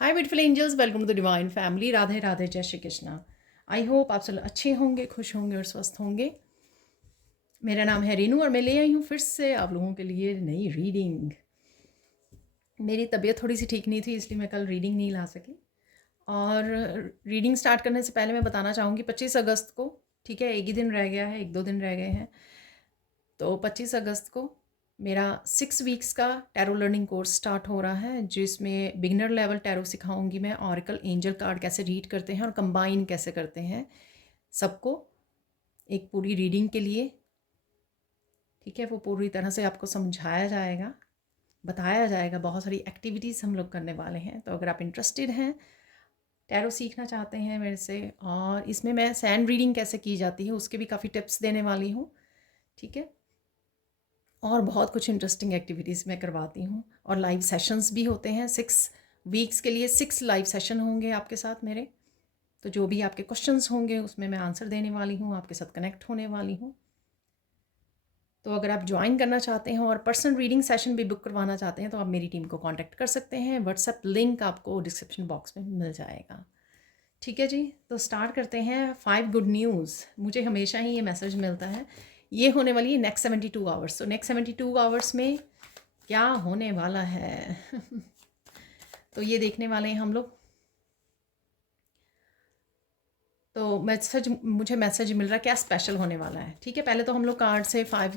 Hi beautiful angels, welcome to the divine family. Radhe Radhe, Jai Shri Krishna. I hope आप सब अच्छे होंगे, खुश होंगे और स्वस्थ होंगे। मेरा नाम है रीनू और मैं ले आई हूँ फिर से आप लोगों के लिए नई रीडिंग। मेरी तबीयत थोड़ी सी ठीक नहीं थी, इसलिए मैं कल रीडिंग नहीं ला सकी। और रीडिंग स्टार्ट करने से पहले मैं बताना चाहूँगी 25 अगस्त को, ठीक है, एक ही दिन रह गया है, एक दो दिन रह गए हैं। तो 25 अगस्त को मेरा 6 वीक्स का टैरो लर्निंग कोर्स स्टार्ट हो रहा है, जिसमें बिगिनर लेवल टैरो सिखाऊंगी मैं। ऑरेकल एंजल कार्ड कैसे रीड करते हैं और कंबाइन कैसे करते हैं सबको एक पूरी रीडिंग के लिए, ठीक है। वो पूरी तरह से आपको समझाया जाएगा, बताया जाएगा। बहुत सारी एक्टिविटीज़ हम लोग करने वाले हैं। तो अगर आप इंटरेस्टेड हैं, टैरो सीखना चाहते हैं मेरे से, और इसमें मैं सैंड रीडिंग कैसे की जाती है उसके भी काफ़ी टिप्स देने वाली हूँ, ठीक है। और बहुत कुछ इंटरेस्टिंग एक्टिविटीज़ मैं करवाती हूँ, और लाइव सेशंस भी होते हैं। 6 वीक्स के लिए 6 लाइव सेशन होंगे आपके साथ मेरे। तो जो भी आपके क्वेश्चंस होंगे उसमें मैं आंसर देने वाली हूँ, आपके साथ कनेक्ट होने वाली हूँ। तो अगर आप ज्वाइन करना चाहते हैं और पर्सनल रीडिंग सेशन भी बुक करवाना चाहते हैं तो आप मेरी टीम को कांटेक्ट कर सकते हैं। व्हाट्सएप लिंक आपको डिस्क्रिप्शन बॉक्स में मिल जाएगा, ठीक है जी। तो स्टार्ट करते हैं। 5 गुड न्यूज़। मुझे हमेशा ही ये मैसेज मिलता है, ये होने वाली है नेक्स्ट 72 आवर्स। तो नेक्स्ट 72 आवर्स में क्या होने वाला है तो ये देखने वाले हैं हम लोग। तो मुझे मैसेज मिल रहा है क्या स्पेशल होने वाला है, ठीक है। पहले तो हम लोग कार्ड से 5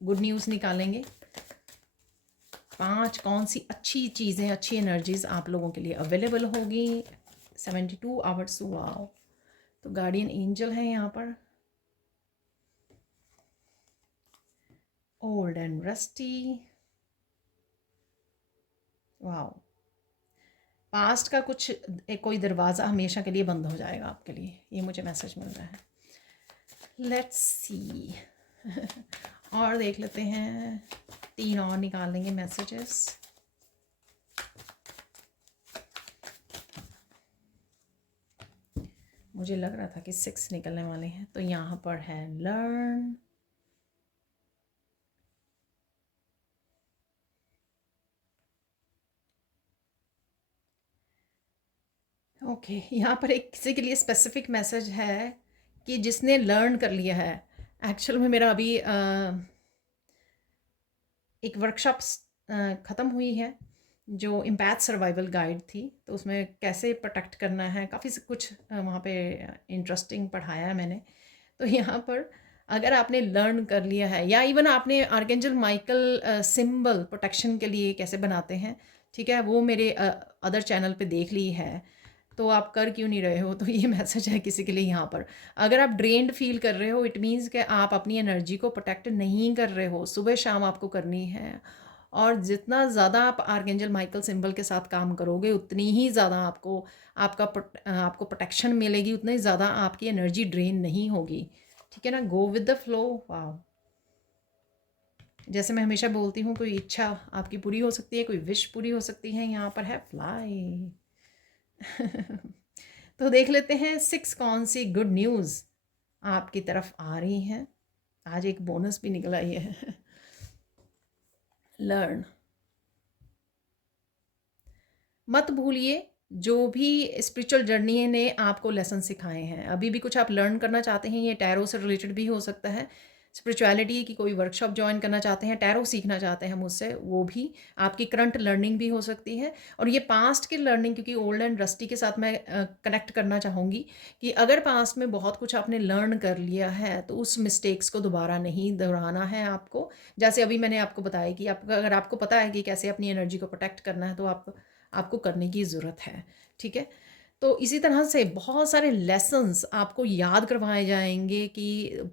गुड न्यूज़ निकालेंगे। 5 कौन सी अच्छी चीज़ें, अच्छी एनर्जीज आप लोगों के लिए अवेलेबल होगी 72 आवर्स। वाओ। तो गार्डियन एंजल है यहाँ पर, old and rusty. Wow. Past का कुछ कोई दरवाज़ा हमेशा के लिए बंद हो जाएगा आपके लिए, ये मुझे मैसेज मिल रहा है। लेट्स सी और देख लेते हैं, 3 और निकाल लेंगे मैसेजेस। मुझे लग रहा था कि 6 निकलने वाले हैं। तो यहाँ पर है लर्न, ओके। यहाँ पर एक किसी के लिए स्पेसिफिक मैसेज है कि जिसने लर्न कर लिया है। एक्चुअल में मेरा अभी एक वर्कशॉप ख़त्म हुई है जो इम्पैथ सर्वाइवल गाइड थी। तो उसमें कैसे प्रोटेक्ट करना है, काफ़ी कुछ वहाँ पे इंटरेस्टिंग पढ़ाया है मैंने। तो यहाँ पर अगर आपने लर्न कर लिया है, या इवन आपने आर्कएंजल माइकल सिंबल प्रोटेक्शन के लिए कैसे बनाते हैं, ठीक है, वो मेरे अदर चैनल पे देख ली है, तो आप कर क्यों नहीं रहे हो। तो ये मैसेज है किसी के लिए यहाँ पर। अगर आप ड्रेन्ड फील कर रहे हो, इट मीन्स कि आप अपनी एनर्जी को प्रोटेक्ट नहीं कर रहे हो। सुबह शाम आपको करनी है, और जितना ज़्यादा आप आर्कएंजल माइकल सिंबल के साथ काम करोगे उतनी ही ज़्यादा आपको प्रोटेक्शन मिलेगी, उतनी ज़्यादा आपकी एनर्जी ड्रेन नहीं होगी, ठीक है ना। Go with the flow. वाह। जैसे मैं हमेशा बोलती हूँ, कोई इच्छा आपकी पूरी हो सकती है, कोई विश पूरी हो सकती है। यहाँ पर है फ्लाई तो देख लेते हैं 6 कौन सी गुड न्यूज़ आपकी तरफ आ रही हैं। आज एक बोनस भी निकला ये है लर्न। मत भूलिए जो भी स्पिरिचुअल जर्नी ने आपको लेसन सिखाए हैं। अभी भी कुछ आप लर्न करना चाहते हैं, ये टैरो से रिलेटेड भी हो सकता है। स्पिरिचुअलिटी की कोई वर्कशॉप ज्वाइन करना चाहते हैं, टैरो सीखना चाहते हैं मुझसे, वो भी आपकी करंट लर्निंग भी हो सकती है। और ये पास्ट की लर्निंग, क्योंकि ओल्ड एंड रस्टी के साथ मैं कनेक्ट करना चाहूँगी कि अगर पास्ट में बहुत कुछ आपने लर्न कर लिया है तो उस मिस्टेक्स को दोबारा नहीं दोहराना है आपको। जैसे अभी मैंने आपको बताया कि अगर आपको पता है कि कैसे अपनी एनर्जी को प्रोटेक्ट करना है, तो आपको करने की ज़रूरत है, ठीक है। तो इसी तरह से बहुत सारे लेसन्स आपको याद करवाए जाएंगे कि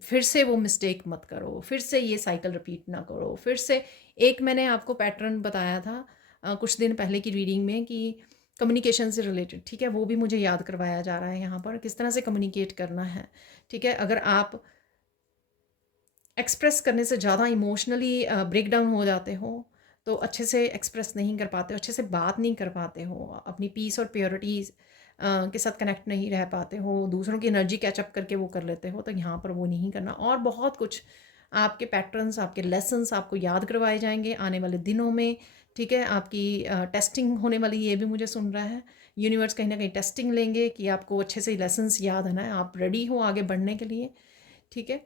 फिर से वो मिस्टेक मत करो, फिर से ये साइकिल रिपीट ना करो, फिर से। एक मैंने आपको पैटर्न बताया था कुछ दिन पहले की रीडिंग में कि कम्युनिकेशन से रिलेटेड, ठीक है, वो भी मुझे याद करवाया जा रहा है यहाँ पर, किस तरह से कम्युनिकेट करना है, ठीक है। अगर आप एक्सप्रेस करने से ज़्यादा इमोशनली ब्रेक डाउन हो जाते हो, तो अच्छे से एक्सप्रेस नहीं कर पाते हो, अच्छे से बात नहीं कर पाते हो, अपनी पीस और प्योरिटी के साथ कनेक्ट नहीं रह पाते हो, दूसरों की एनर्जी कैचअप करके वो कर लेते हो, तो यहाँ पर वो नहीं करना। और बहुत कुछ आपके पैटर्न्स, आपके लेसन्स आपको याद करवाए जाएंगे आने वाले दिनों में, ठीक है। आपकी टेस्टिंग होने वाली, ये भी मुझे सुन रहा है, यूनिवर्स कहीं ना कहीं टेस्टिंग लेंगे कि आपको अच्छे से लेसन्स याद है ना, आप रेडी हो आगे बढ़ने के लिए, ठीक है,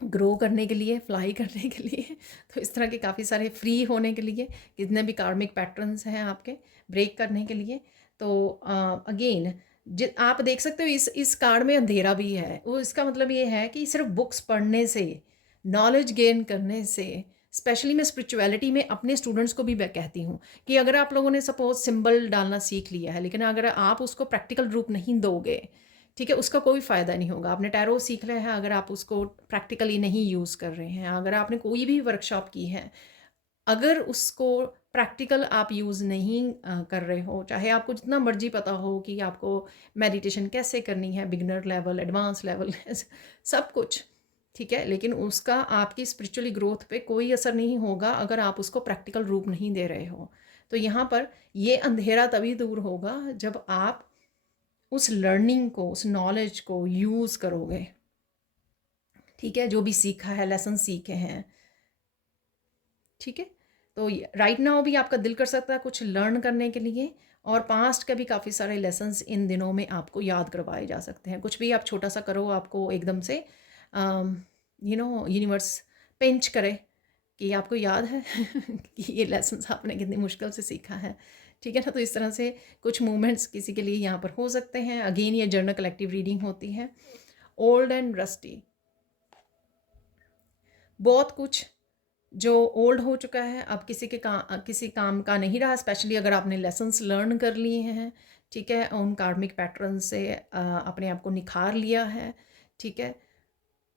ग्रो करने के लिए, फ्लाई करने के लिए। तो इस तरह के काफ़ी सारे फ्री होने के लिए, कितने भी कार्मिक पैटर्न्स हैं आपके, ब्रेक करने के लिए। तो अगेन आप देख सकते हो इस कार्ड में अंधेरा भी है, वो इसका मतलब ये है कि सिर्फ बुक्स पढ़ने से, नॉलेज गेन करने से, स्पेशली मैं स्पिरिचुअलिटी में अपने स्टूडेंट्स को भी मैं कहती हूँ कि अगर आप लोगों ने सपोज सिंबल डालना सीख लिया है, लेकिन अगर आप उसको प्रैक्टिकल रूप नहीं दोगे, ठीक है, उसका कोई फ़ायदा नहीं होगा। आपने टैरो सीख लिया है, अगर आप उसको प्रैक्टिकली नहीं यूज़ कर रहे हैं, अगर आपने कोई भी वर्कशॉप की है, अगर उसको प्रैक्टिकल आप यूज़ नहीं कर रहे हो, चाहे आपको जितना मर्जी पता हो कि आपको मेडिटेशन कैसे करनी है, बिगिनर लेवल, एडवांस लेवल सब कुछ, ठीक है, लेकिन उसका आपकी स्पिरिचुअली ग्रोथ पे कोई असर नहीं होगा अगर आप उसको प्रैक्टिकल रूप नहीं दे रहे हो। तो यहाँ पर ये अंधेरा तभी दूर होगा जब आप उस लर्निंग को, उस नॉलेज को यूज़ करोगे, ठीक है, जो भी सीखा है, लेसन सीखे हैं, ठीक है। तो राइट नाउ भी आपका दिल कर सकता है कुछ लर्न करने के लिए, और पास्ट के भी काफ़ी सारे लेसन्स इन दिनों में आपको याद करवाए जा सकते हैं। कुछ भी आप छोटा सा करो, आपको एकदम से यूनिवर्स पिंच करे कि आपको याद है कि ये लेसन्स आपने कितनी मुश्किल से सीखा है, ठीक है ना। तो इस तरह से कुछ मूवमेंट्स किसी के लिए यहाँ पर हो सकते हैं। अगेन ये जर्नल कलेक्टिव रीडिंग होती है। ओल्ड एंड रस्टी, बहुत कुछ जो ओल्ड हो चुका है अब किसी काम का नहीं रहा, स्पेशली अगर आपने लेसन्स लर्न कर लिए हैं, ठीक है, उन कार्मिक पैटर्न से अपने आप को निखार लिया है, ठीक है,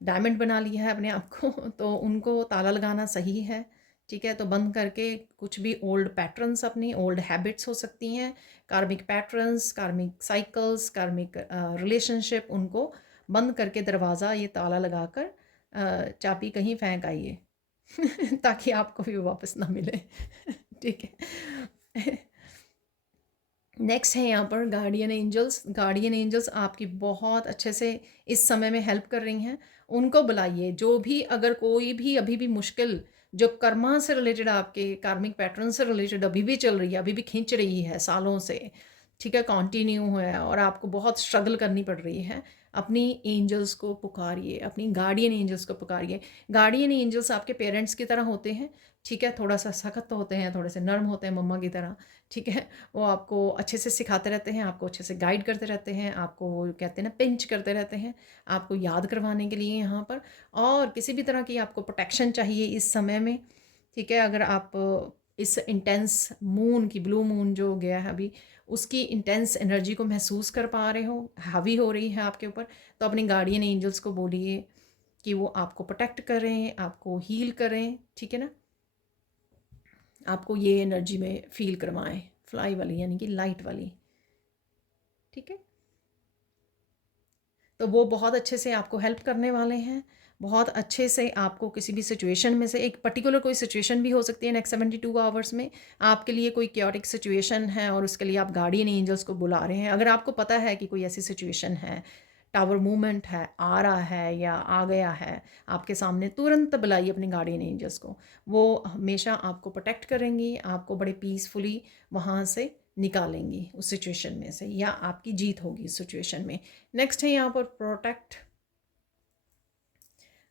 डायमंड बना लिया है अपने आप को, तो उनको ताला लगाना सही है, ठीक है। तो बंद करके कुछ भी ओल्ड पैटर्न्स, अपनी ओल्ड हैबिट्स हो सकती हैं, कार्मिक पैटर्न्स, कार्मिक साइकिल्स, कार्मिक रिलेशनशिप, उनको बंद करके दरवाज़ा ये ताला लगाकर चाबी कहीं फेंक आइए ताकि आपको भी वापस ना मिले ठीक है। नेक्स्ट है यहाँ पर गार्डियन एंजल्स। गार्डियन एंजल्स आपकी बहुत अच्छे से इस समय में हेल्प कर रही हैं। उनको बुलाइए, जो भी अगर कोई भी अभी भी मुश्किल जो कर्मा से रिलेटेड, आपके कार्मिक पैटर्न से रिलेटेड अभी भी चल रही है, अभी भी खींच रही है सालों से, ठीक है, कंटिन्यू है और आपको बहुत स्ट्रगल करनी पड़ रही है, अपनी एंजल्स को पुकारिए, अपनी गार्डियन एंजल्स को पुकारिए। गार्डियन एंजल्स आपके पेरेंट्स की तरह होते हैं, ठीक है, थोड़ा सा सख्त होते हैं, थोड़े से नर्म होते हैं मम्मा की तरह, ठीक है। वो आपको अच्छे से सिखाते रहते हैं, आपको अच्छे से गाइड करते रहते हैं, आपको वो कहते हैं ना पिंच करते रहते हैं, आपको याद करवाने के लिए यहाँ पर। और किसी भी तरह की आपको प्रोटेक्शन चाहिए इस समय में, ठीक है, अगर आप इस इंटेंस मून की, ब्लू मून जो गया है अभी, उसकी इंटेंस एनर्जी को महसूस कर पा रहे हो, हावी हो रही है आपके ऊपर, तो अपने गार्डियन एंजल्स को बोलिए कि वो आपको प्रोटेक्ट करें, आपको हील करें, ठीक है ना, आपको ये एनर्जी में फील करवाएं, फ्लाई वाली यानी कि लाइट वाली, ठीक है। तो वो बहुत अच्छे से आपको हेल्प करने वाले हैं, बहुत अच्छे से आपको किसी भी सिचुएशन में से, एक पर्टिकुलर कोई सिचुएशन भी हो सकती है नेक्स्ट 72 आवर्स में आपके लिए, कोई क्योटिक सिचुएशन है और उसके लिए आप गार्डियन एंजल्स को बुला रहे हैं। अगर आपको पता है कि कोई ऐसी सिचुएशन है, टावर मूवमेंट है, आ रहा है या आ गया है आपके सामने, तुरंत बुलाइए अपने गार्डियन एंजल्स को। वो हमेशा आपको प्रोटेक्ट करेंगी, आपको बड़े पीसफुली वहाँ से निकालेंगी उस सिचुएशन में से, या आपकी जीत होगी उस सिचुएशन में। नेक्स्ट है यहाँ पर प्रोटेक्ट।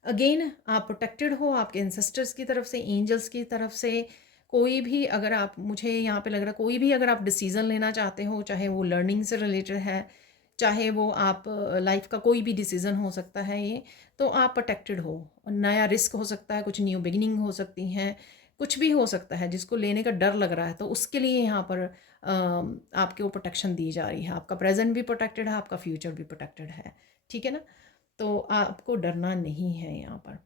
अगेन आप प्रोटेक्टेड हो आपके एंसेस्टर्स की तरफ से, एंजल्स की तरफ से। कोई भी अगर आप, मुझे यहाँ पे लग रहा है, कोई भी अगर आप डिसीज़न लेना चाहते हो, चाहे वो लर्निंग से रिलेटेड है, चाहे वो आप लाइफ का कोई भी डिसीज़न हो सकता है ये, तो आप प्रोटेक्टेड हो। नया रिस्क हो सकता है, कुछ न्यू बिगिनिंग हो सकती हैं, कुछ भी हो सकता है जिसको लेने का डर लग रहा है, तो उसके लिए यहाँ पर आपके वो प्रोटेक्शन दी जा रही है। आपका प्रेजेंट भी प्रोटेक्टेड है, आपका फ्यूचर भी प्रोटेक्टेड है, ठीक है ना। तो आपको डरना नहीं है यहाँ पर।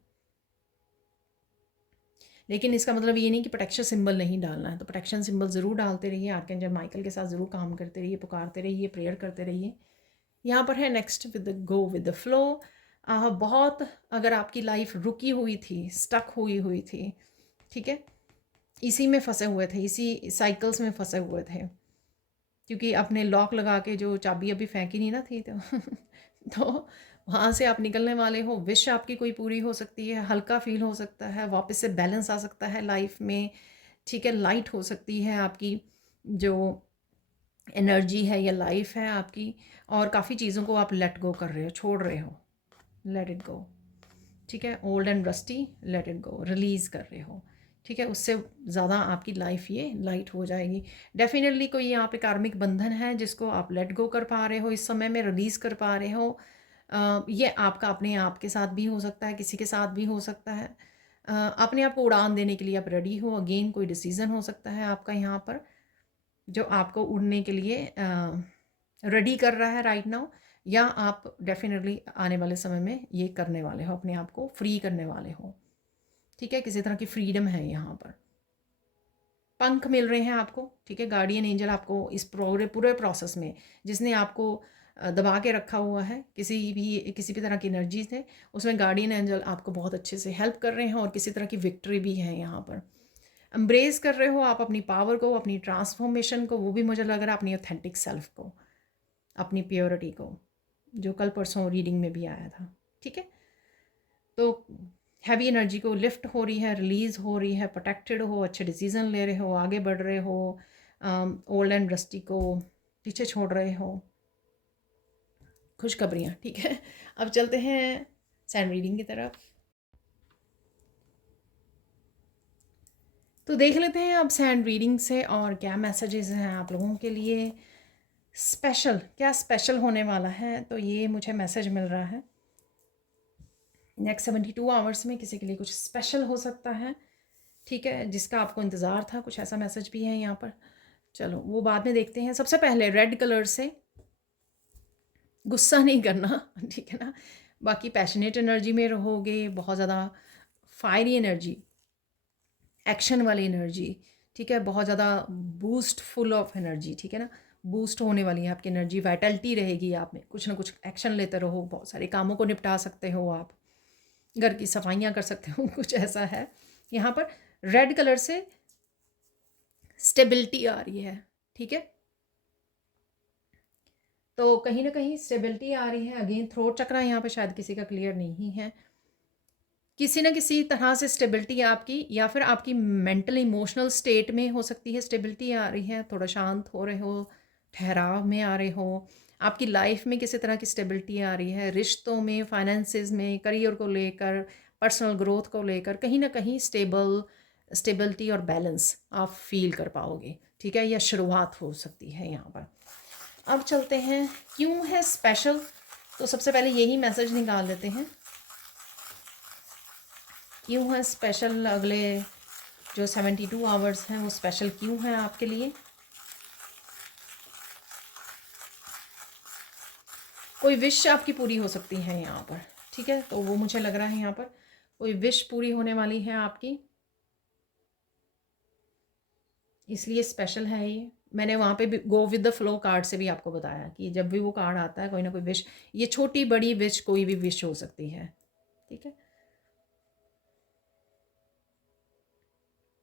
लेकिन इसका मतलब ये नहीं कि प्रोटेक्शन सिंबल नहीं डालना है, तो प्रोटेक्शन सिंबल ज़रूर डालते रहिए, आर्कएंजल माइकल के साथ ज़रूर काम करते रहिए, पुकारते रहिए, प्रेयर करते रहिए। यहाँ पर है next with go with the flow. बहुत अगर आपकी लाइफ रुकी हुई थी, स्टक हुई थी, ठीक है, इसी में फंसे हुए थे, इसी साइकिल्स में फंसे हुए थे, क्योंकि आपने लॉक लगा के जो चाबी अभी फेंकी नहीं ना थी, तो वहाँ से आप निकलने वाले हो, विश आपकी कोई पूरी हो सकती है, हल्का फील हो सकता है, वापस से बैलेंस आ सकता है लाइफ में, ठीक है, लाइट हो सकती है आपकी जो एनर्जी है या लाइफ है आपकी, और काफ़ी चीज़ों को आप लेट गो कर रहे हो, छोड़ रहे हो, लेट इट गो, ठीक है, old and rusty, let it go, release कर रहे हो, ठीक है, उससे ज़्यादा आपकी लाइफ ये लाइट हो जाएगी। डेफिनेटली कोई यहाँ पे कार्मिक बंधन है जिसको आप लेट गो कर पा रहे हो, इस समय में रिलीज़ कर पा रहे हो। ये आपका अपने आप के साथ भी हो सकता है, किसी के साथ भी हो सकता है। अपने आप को उड़ान देने के लिए आप रेडी हो, अगेन कोई डिसीज़न हो सकता है आपका यहाँ पर जो आपको उड़ने के लिए रेडी कर रहा है राइट नाउ, या आप डेफिनेटली आने वाले समय में ये करने वाले हो, अपने आप को फ्री करने वाले हो, ठीक है, किसी तरह की फ्रीडम है यहाँ पर, पंख मिल रहे हैं आपको, ठीक है, गार्डियन एंजल आपको इस पूरे प्रोसेस में, जिसने आपको दबा के रखा हुआ है किसी भी तरह की एनर्जी से, उसमें गार्डियन एंजल आपको बहुत अच्छे से हेल्प कर रहे हैं, और किसी तरह की विक्ट्री भी है यहाँ पर। एम्ब्रेस कर रहे हो आप अपनी पावर को, अपनी ट्रांसफॉर्मेशन को, वो भी मुझे लग रहा है अपनी ऑथेंटिक सेल्फ को, अपनी प्योरिटी को, जो कल परसों रीडिंग में भी आया था, ठीक है। तो हैवी एनर्जी को लिफ्ट हो रही है, रिलीज़ हो रही है, प्रोटेक्टेड हो, अच्छे डिसीजन ले रहे हो, आगे बढ़ रहे हो, ओल्ड एंड रस्टी को पीछे छोड़ रहे हो, खुशखबरियाँ, ठीक है। अब चलते हैं सैंड रीडिंग की तरफ। तो देख लेते हैं अब सैंड रीडिंग से और क्या मैसेजेस हैं आप लोगों के लिए स्पेशल, क्या स्पेशल होने वाला है। तो ये मुझे मैसेज मिल रहा है नेक्स्ट 72 आवर्स में किसी के लिए कुछ स्पेशल हो सकता है, ठीक है, जिसका आपको इंतज़ार था, कुछ ऐसा मैसेज भी है यहाँ पर। चलो वो बाद में देखते हैं। सबसे पहले रेड कलर से गुस्सा नहीं करना, ठीक है ना, बाकी पैशनेट एनर्जी में रहोगे, बहुत ज़्यादा फायरी एनर्जी, एक्शन वाली एनर्जी, ठीक है, बहुत ज़्यादा बूस्ट फुल ऑफ एनर्जी, ठीक है ना, बूस्ट होने वाली है आपकी एनर्जी, वाइटलिटी रहेगी आप में, कुछ ना कुछ एक्शन लेते रहो, बहुत सारे कामों को निपटा सकते हो आप, घर की सफाइयाँ कर सकते हो, कुछ ऐसा है यहाँ पर। रेड कलर से स्टेबिलिटी आ रही है, ठीक है, तो कहीं ना कहीं स्टेबिलिटी आ रही है। अगेन थ्रोट चक्रा यहाँ पे शायद किसी का क्लियर नहीं है, किसी न किसी तरह से स्टेबिलिटी आपकी, या फिर आपकी मेंटल इमोशनल स्टेट में हो सकती है स्टेबिलिटी आ रही है, थोड़ा शांत हो रहे हो, ठहराव में आ रहे हो, आपकी लाइफ में किसी तरह की स्टेबिलिटी आ रही है, रिश्तों में, फाइनेंसेस में, करियर को लेकर, पर्सनल ग्रोथ को लेकर, कहीं ना कहीं स्टेबिलिटी और बैलेंस आप फील कर पाओगे, ठीक है, या शुरुआत हो सकती है यहाँ पर। अब चलते हैं क्यों है स्पेशल, तो सबसे पहले यही मैसेज निकाल लेते हैं, क्यों है स्पेशल, अगले जो 72 आवर्स हैं वो स्पेशल क्यों है आपके लिए। कोई विश आपकी पूरी हो सकती है यहाँ पर, ठीक है, तो वो मुझे लग रहा है यहाँ पर कोई विश पूरी होने वाली है आपकी, इसलिए स्पेशल है ये। मैंने वहाँ पे भी go with the flow card से भी आपको बताया कि जब भी वो कार्ड आता है कोई ना कोई विश, ये छोटी बड़ी विश, कोई भी विश हो सकती है, ठीक है।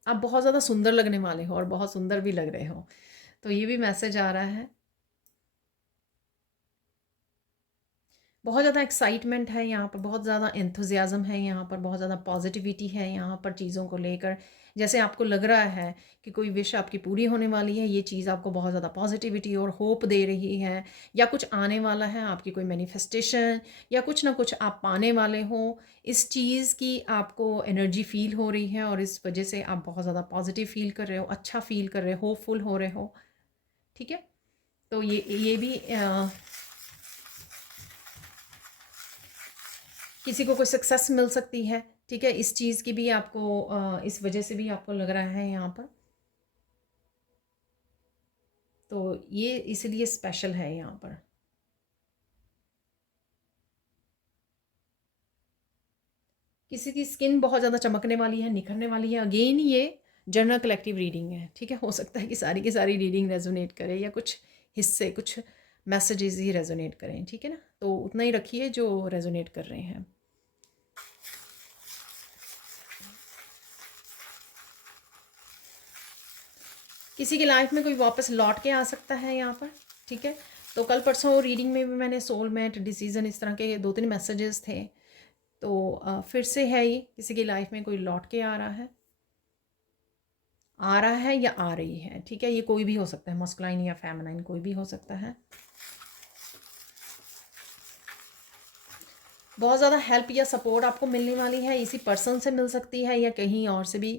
आप बहुत ज़्यादा सुंदर लगने वाले हो और बहुत सुंदर भी लग रहे हो, तो ये भी मैसेज आ रहा है। बहुत ज़्यादा एक्साइटमेंट है यहाँ पर, बहुत ज़्यादा एंथुजियाज़म है यहाँ पर, बहुत ज़्यादा पॉजिटिविटी है यहाँ पर चीज़ों को लेकर, जैसे आपको लग रहा है कि कोई विश आपकी पूरी होने वाली है, ये चीज़ आपको बहुत ज़्यादा पॉजिटिविटी और होप दे रही है, या कुछ आने वाला है, आपकी कोई मैनिफेस्टेशन या कुछ ना कुछ आप पाने वाले हो, इस चीज़ की आपको एनर्जी फील हो रही है, और इस वजह से आप बहुत ज़्यादा पॉजिटिव फील कर रहे हो, अच्छा फील कर रहे हो, होपफुल हो रहे हो, ठीक है। तो ये भी किसी को कोई सक्सेस मिल सकती है, ठीक है, इस चीज़ की भी आपको इस वजह से भी आपको लग रहा है यहाँ पर, तो ये इसलिए स्पेशल है यहाँ पर। किसी की स्किन बहुत ज़्यादा चमकने वाली है, निखरने वाली है। अगेन ये जनरल कलेक्टिव रीडिंग है, ठीक है, हो सकता है कि सारी की सारी रीडिंग रेजोनेट करे, या कुछ हिस्से, कुछ मैसेजेस ही रेजोनेट करें, ठीक है ना, तो उतना ही रखिए जो रेजोनेट कर रहे हैं। किसी की लाइफ में कोई वापस लौट के आ सकता है यहाँ पर, ठीक है, तो कल परसों रीडिंग में भी मैंने सोलमेट, डिसीजन, इस तरह के 2-3 मैसेजेस थे। तो फिर से है ये, किसी की लाइफ में कोई लौट के आ रहा है या आ रही है, ठीक है। ये कोई भी हो सकता है, मस्कुलाइन या फेमिनाइन, कोई भी हो सकता है। बहुत ज़्यादा हेल्प या सपोर्ट आपको मिलने वाली है, इसी पर्सन से मिल सकती है या कहीं और से भी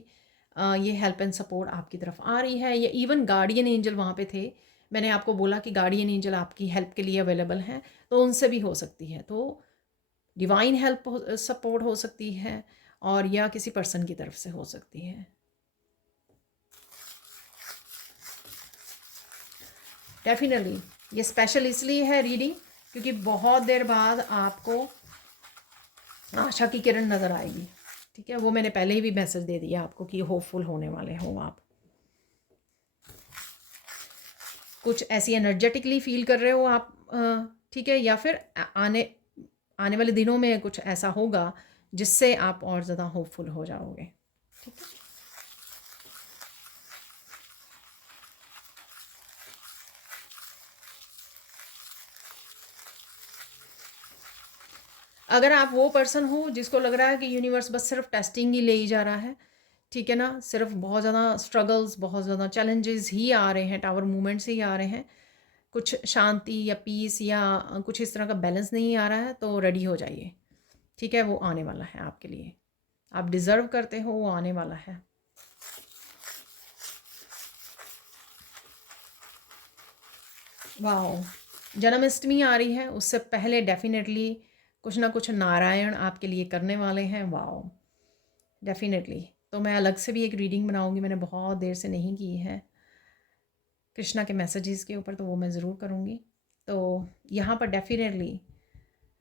ये हेल्प एंड सपोर्ट आपकी तरफ आ रही है, या इवन गार्डियन एंजल वहाँ पे थे। मैंने आपको बोला कि गार्डियन एंजल आपकी हेल्प के लिए अवेलेबल हैं, तो उनसे भी हो सकती है। तो डिवाइन हेल्प सपोर्ट हो सकती है, और या किसी पर्सन की तरफ से हो सकती है। डेफिनेटली ये स्पेशल इसलिए है रीडिंग, क्योंकि बहुत देर बाद आपको आशा की किरण नज़र आएगी, ठीक है। वो मैंने पहले ही भी मैसेज दे दिया आपको कि होपफुल होने वाले हो आप। कुछ ऐसी एनर्जेटिकली फील कर रहे हो आप, ठीक है, या फिर आने आने वाले दिनों में कुछ ऐसा होगा जिससे आप और ज़्यादा होपफुल हो जाओगे, ठीक है। अगर आप वो पर्सन हो जिसको लग रहा है कि यूनिवर्स बस सिर्फ टेस्टिंग ही ले ही जा रहा है, ठीक है ना, सिर्फ बहुत ज़्यादा स्ट्रगल्स, बहुत ज़्यादा चैलेंजेस ही आ रहे हैं, टावर मूवमेंट्स ही आ रहे हैं, कुछ शांति या पीस या कुछ इस तरह का बैलेंस नहीं आ रहा है, तो रेडी हो जाइए, ठीक है। वो आने वाला है आपके लिए, आप डिज़र्व करते हो, वो आने वाला है। वाह, जन्माष्टमी आ रही है, उससे पहले डेफिनेटली कुछ ना कुछ नारायण आपके लिए करने वाले हैं। वाह, डेफिनेटली। तो मैं अलग से भी एक रीडिंग बनाऊंगी, मैंने बहुत देर से नहीं की है कृष्णा के मैसेजेस के ऊपर, तो वो मैं ज़रूर करूँगी। तो यहाँ पर डेफिनेटली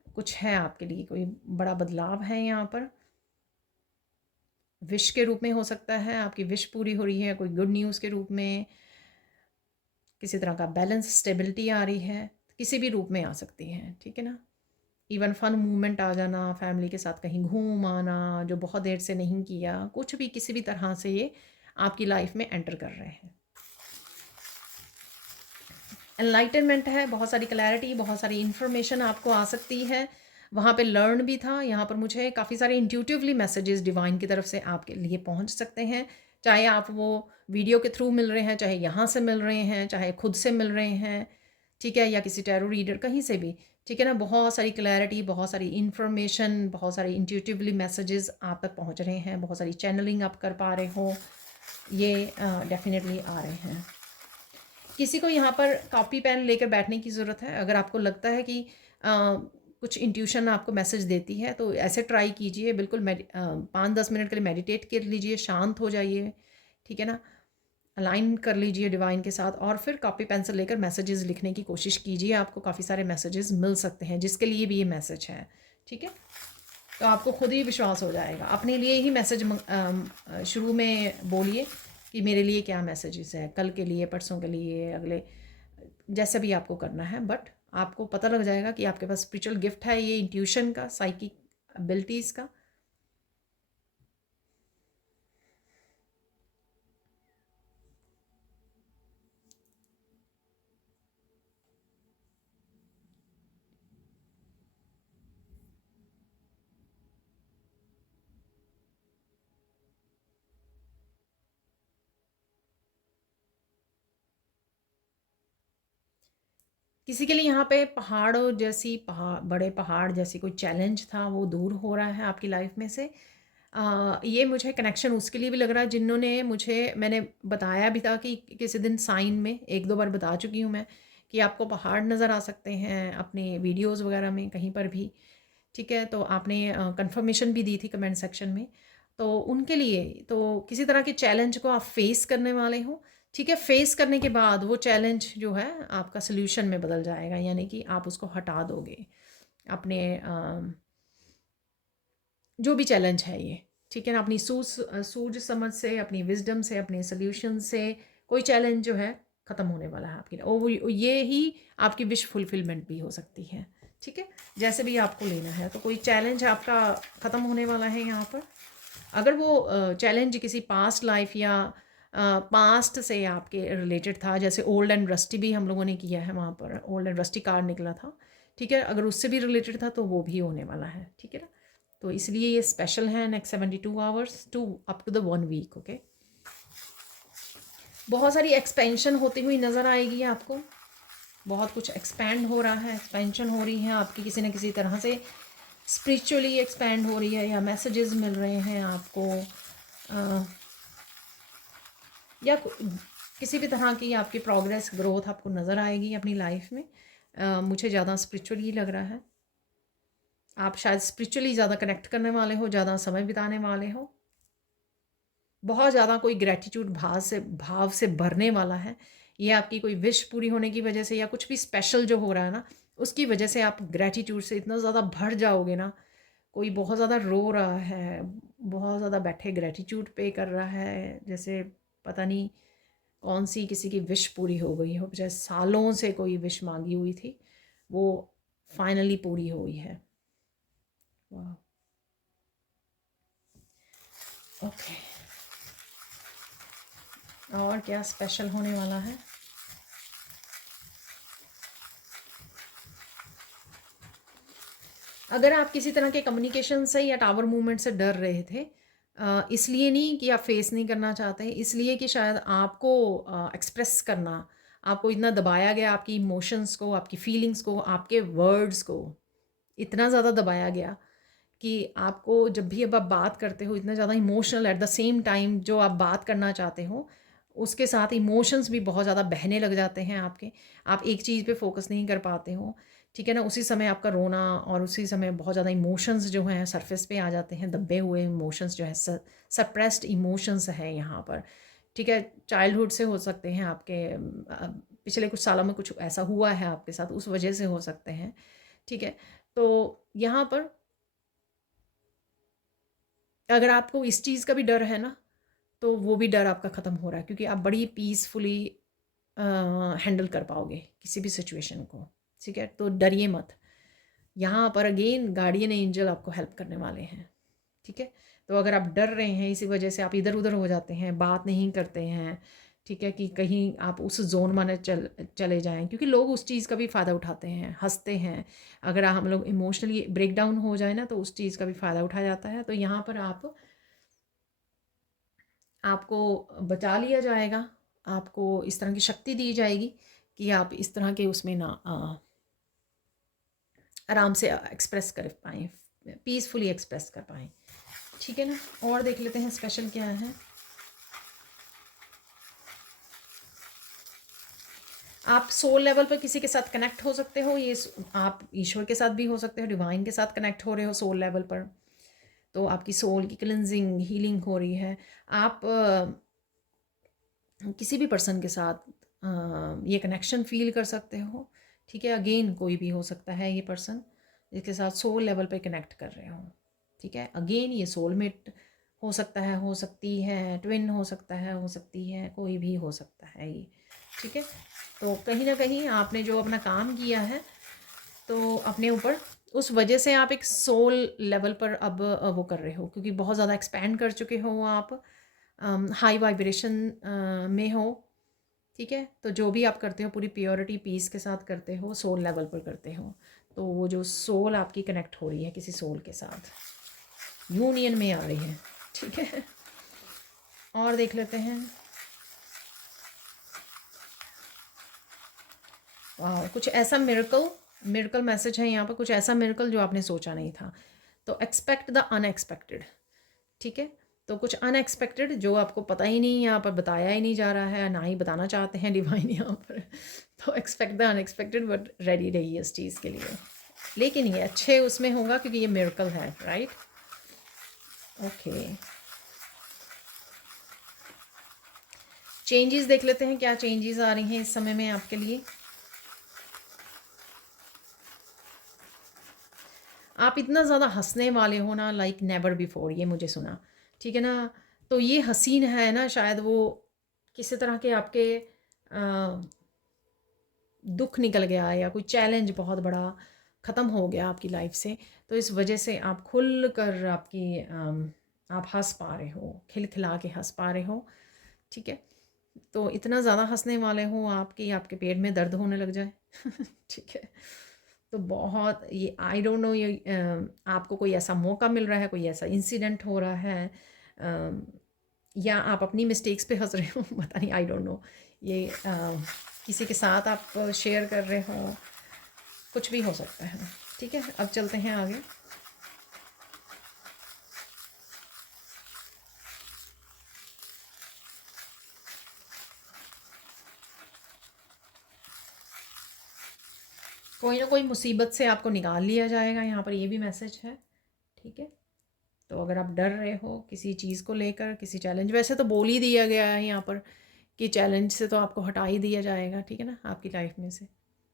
कुछ है आपके लिए, कोई बड़ा बदलाव है यहाँ पर, विश के रूप में हो सकता है, आपकी विश पूरी हो रही है, कोई गुड न्यूज़ के रूप में, किसी तरह का बैलेंस, स्टेबिलिटी आ रही है, किसी भी रूप में आ सकती है, ठीक है ना। इवन फन मूवमेंट आ जाना, फैमिली के साथ कहीं घूम आना जो बहुत देर से नहीं किया, कुछ भी किसी भी तरह से ये आपकी लाइफ में एंटर कर रहे हैं। एनलाइटनमेंट है, बहुत सारी क्लैरिटी, बहुत सारी इन्फॉर्मेशन आपको आ सकती है। वहाँ पे लर्न भी था, यहाँ पर मुझे काफ़ी सारे इंट्यूटिवली मैसेजेस डिवाइन की तरफ से आपके लिए पहुँच सकते हैं, चाहे आप वो वीडियो के थ्रू मिल रहे हैं, चाहे यहाँ से मिल रहे हैं, चाहे खुद से मिल रहे हैं, ठीक है, या किसी टैरो रीडर, कहीं से भी, ठीक है ना। बहुत सारी क्लैरिटी, बहुत सारी इन्फॉर्मेशन, बहुत सारे इंट्यूटिवली मैसेजेस आप तक पहुँच रहे हैं, बहुत सारी चैनलिंग आप कर पा रहे हो, ये डेफिनेटली आ रहे हैं। किसी को यहाँ पर कॉपी पेन लेकर बैठने की ज़रूरत है, अगर आपको लगता है कि कुछ इंट्यूशन आपको मैसेज देती है, तो ऐसे ट्राई कीजिए, बिल्कुल 5-10 मिनट के लिए मेडिटेट कर लीजिए, शांत हो जाइए, ठीक है ना, अलाइन कर लीजिए डिवाइन के साथ, और फिर कॉपी पेंसिल लेकर मैसेजेस लिखने की कोशिश कीजिए। आपको काफ़ी सारे मैसेजेस मिल सकते हैं जिसके लिए भी ये मैसेज है, ठीक है। तो आपको खुद ही विश्वास हो जाएगा, अपने लिए ही मैसेज शुरू में बोलिए कि मेरे लिए क्या मैसेजेस है, कल के लिए, परसों के लिए, अगले, जैसे भी आपको करना है, बट आपको पता लग जाएगा कि आपके पास स्पिरिचुअल गिफ्ट है ये इंट्यूशन का, साइकिक एबिलिटीज़ का। किसी के लिए यहाँ पे पहाड़ों जैसी, बड़े पहाड़ जैसी कोई चैलेंज था, वो दूर हो रहा है आपकी लाइफ में से। ये मुझे कनेक्शन उसके लिए भी लग रहा है जिन्होंने मुझे, मैंने बताया भी था कि किसी दिन साइन में 1-2 बार बता चुकी हूँ मैं कि आपको पहाड़ नज़र आ सकते हैं अपने वीडियोस वगैरह में, कहीं पर भी, ठीक है। तो आपने कंफर्मेशन भी दी थी कमेंट सेक्शन में। तो उनके लिए तो किसी तरह के चैलेंज को आप फेस करने वाले हो, ठीक है। फेस करने के बाद वो चैलेंज जो है आपका सोल्यूशन में बदल जाएगा, यानी कि आप उसको हटा दोगे अपने जो भी चैलेंज है ये, ठीक है ना, अपनी सूझ समझ से, अपनी विजडम से, अपने सोल्यूशन से कोई चैलेंज जो है ख़त्म होने वाला है आपके लिए, और वो ये ही आपकी विश फुलफिलमेंट भी हो सकती है, ठीक है। जैसे भी आपको लेना है, तो कोई चैलेंज आपका ख़त्म होने वाला है यहाँ पर। अगर वो चैलेंज किसी पास्ट लाइफ या पास्ट से आपके रिलेटेड था, जैसे ओल्ड एंड रस्टी भी हम लोगों ने किया है वहाँ पर, ओल्ड एंड रस्टी कार्ड निकला था, ठीक है। अगर उससे भी रिलेटेड था तो वो भी होने वाला है, ठीक है ना। तो इसलिए ये स्पेशल है next 72 hours to up to the 1 week, okay. बहुत सारी एक्सपेंशन होती हुई नज़र आएगी आपको, बहुत कुछ एक्सपैंड हो रहा है, एक्सपेंशन हो रही है आपकी किसी न किसी तरह से, स्पिरिचुअली एक्सपैंड हो रही है, या मैसेजेस मिल रहे हैं आपको, या किसी भी तरह की आपकी प्रोग्रेस ग्रोथ आपको नज़र आएगी अपनी लाइफ में। मुझे ज़्यादा स्पिरिचुअली लग रहा है, आप शायद स्पिरिचुअली ज़्यादा कनेक्ट करने वाले हो, ज़्यादा समय बिताने वाले हो, बहुत ज़्यादा कोई ग्रैटिट्यूड भाव से भरने वाला है। ये आपकी कोई विश पूरी होने की वजह से, या कुछ भी स्पेशल जो हो रहा है ना, उसकी वजह से आप ग्रैटिट्यूड से इतना ज़्यादा भर जाओगे ना। कोई बहुत ज़्यादा रो रहा है, बहुत ज़्यादा बैठे ग्रैटिट्यूड पे कर रहा है, जैसे पता नहीं कौन सी किसी की विश पूरी हो गई हो, जैसे सालों से कोई विश मांगी हुई थी, वो फाइनली पूरी हुई है। वाह, ओके। और क्या स्पेशल होने वाला है? अगर आप किसी तरह के कम्युनिकेशन से या टावर मूवमेंट से डर रहे थे, इसलिए नहीं कि आप फेस नहीं करना चाहते, इसलिए कि शायद आपको एक्सप्रेस करना, आपको इतना दबाया गया, आपकी इमोशंस को, आपकी फीलिंग्स को, आपके वर्ड्स को इतना ज़्यादा दबाया गया कि आपको जब भी अब आप बात करते हो इतना ज़्यादा emotional, at the same time जो आप बात करना चाहते हो उसके साथ इमोशंस भी बहुत ज़्यादा बहने लग जाते हैं आपके, आप एक चीज़ पे फोकस नहीं कर पाते हो, ठीक है ना। उसी समय आपका रोना, और उसी समय बहुत ज़्यादा इमोशंस जो हैं सरफेस पे आ जाते हैं, दबे हुए इमोशंस जो है, सप्रेस्ड इमोशंस है यहाँ पर, ठीक है। चाइल्डहुड से हो सकते हैं आपके, पिछले कुछ सालों में कुछ ऐसा हुआ है आपके साथ, उस वजह से हो सकते हैं, ठीक है। तो यहाँ पर अगर आपको इस चीज़ का भी डर है ना, तो वो भी डर आपका ख़त्म हो रहा है, क्योंकि आप बड़ी पीसफुली हैंडल कर पाओगे किसी भी सिचुएशन को, ठीक है। तो डरिए मत, यहाँ पर अगेन गार्डियन एंजल आपको हेल्प करने वाले हैं, ठीक है। तो अगर आप डर रहे हैं, इसी वजह से आप इधर उधर हो जाते हैं, बात नहीं करते हैं, ठीक है, कि कहीं आप उस जोन में चले जाएं, क्योंकि लोग उस चीज़ का भी फ़ायदा उठाते हैं, हंसते हैं। अगर हम लोग इमोशनली ब्रेक डाउन हो जाए ना, तो उस चीज़ का भी फ़ायदा उठाया जाता है। तो यहाँ पर आपको बचा लिया जाएगा, आपको इस तरह की शक्ति दी जाएगी कि आप इस तरह के उसमें ना आराम से एक्सप्रेस कर पाएँ, पीसफुली एक्सप्रेस कर पाएँ, ठीक है ना। और देख लेते हैं स्पेशल क्या है। आप सोल लेवल पर किसी के साथ कनेक्ट हो सकते हो, ये आप ईश्वर के साथ भी हो सकते हो, डिवाइन के साथ कनेक्ट हो रहे हो सोल लेवल पर, तो आपकी सोल की क्लिनजिंग हीलिंग हो रही है। आप किसी भी पर्सन के साथ ये कनेक्शन फील कर सकते हो, ठीक है। अगेन कोई भी हो सकता है ये पर्सन जिसके साथ सोल लेवल पे कनेक्ट कर रहे हो, ठीक है। अगेन ये सोलमेट हो सकता है, हो सकती है, ट्विन हो सकता है, हो सकती है, कोई भी हो सकता है ये, ठीक है। तो कहीं ना कहीं आपने जो अपना काम किया है तो अपने ऊपर, उस वजह से आप एक सोल लेवल पर अब वो कर रहे हो, क्योंकि बहुत ज़्यादा एक्सपैंड कर चुके हो आप, हाई वाइब्रेशन में हो, ठीक है। तो जो भी आप करते हो पूरी प्योरिटी पीस के साथ करते हो, सोल लेवल पर करते हो, तो वो जो सोल आपकी कनेक्ट हो रही है किसी सोल के साथ, यूनियन में आ रही है, ठीक है। और देख लेते हैं, कुछ ऐसा मिरेकल मैसेज है यहाँ पर, कुछ ऐसा मिरेकल जो आपने सोचा नहीं था। तो एक्सपेक्ट द अनएक्सपेक्टेड, ठीक है। तो कुछ अनएक्सपेक्टेड जो आपको पता ही नहीं, यहाँ पर बताया ही नहीं जा रहा है, ना ही बताना चाहते हैं डिवाइन यहाँ पर। तो expect the unexpected, but ready रहिए इस चीज़ के लिए, लेकिन ये अच्छे उसमें होगा क्योंकि ये मिरेकल है, राइट। ओके, चेंजेस देख लेते हैं, क्या चेंजेस आ रही हैं इस समय में आपके लिए। आप इतना ज़्यादा हंसने वाले हो ना, लाइक नेवर बिफोर, ये मुझे सुना, ठीक है ना। तो ये हसीन है ना, शायद वो किसी तरह के आपके दुख निकल गया, या कोई चैलेंज बहुत बड़ा ख़त्म हो गया आपकी लाइफ से, तो इस वजह से आप खुल कर आप हंस पा रहे हो, खिलखिला के हंस पा रहे हो, ठीक है? तो इतना ज़्यादा हँसने वाले हो आप कि आपके पेट में दर्द होने लग जाए। ठीक है? तो बहुत ये आई डोंट नो, ये आपको कोई ऐसा मौका मिल रहा है, कोई ऐसा इंसिडेंट हो रहा है, या आप अपनी मिस्टेक्स पे हँस रहे हो, पता नहीं, आई डोंट नो। ये किसी के साथ आप शेयर कर रहे हो, कुछ भी हो सकता है। ठीक है, अब चलते हैं आगे। कोई ना कोई मुसीबत से आपको निकाल लिया जाएगा, यहाँ पर ये भी मैसेज है। ठीक है, तो अगर आप डर रहे हो किसी चीज़ को लेकर, किसी चैलेंज, वैसे तो बोल ही दिया गया है यहाँ पर कि चैलेंज से तो आपको हटा ही दिया जाएगा, ठीक है ना, आपकी लाइफ में से।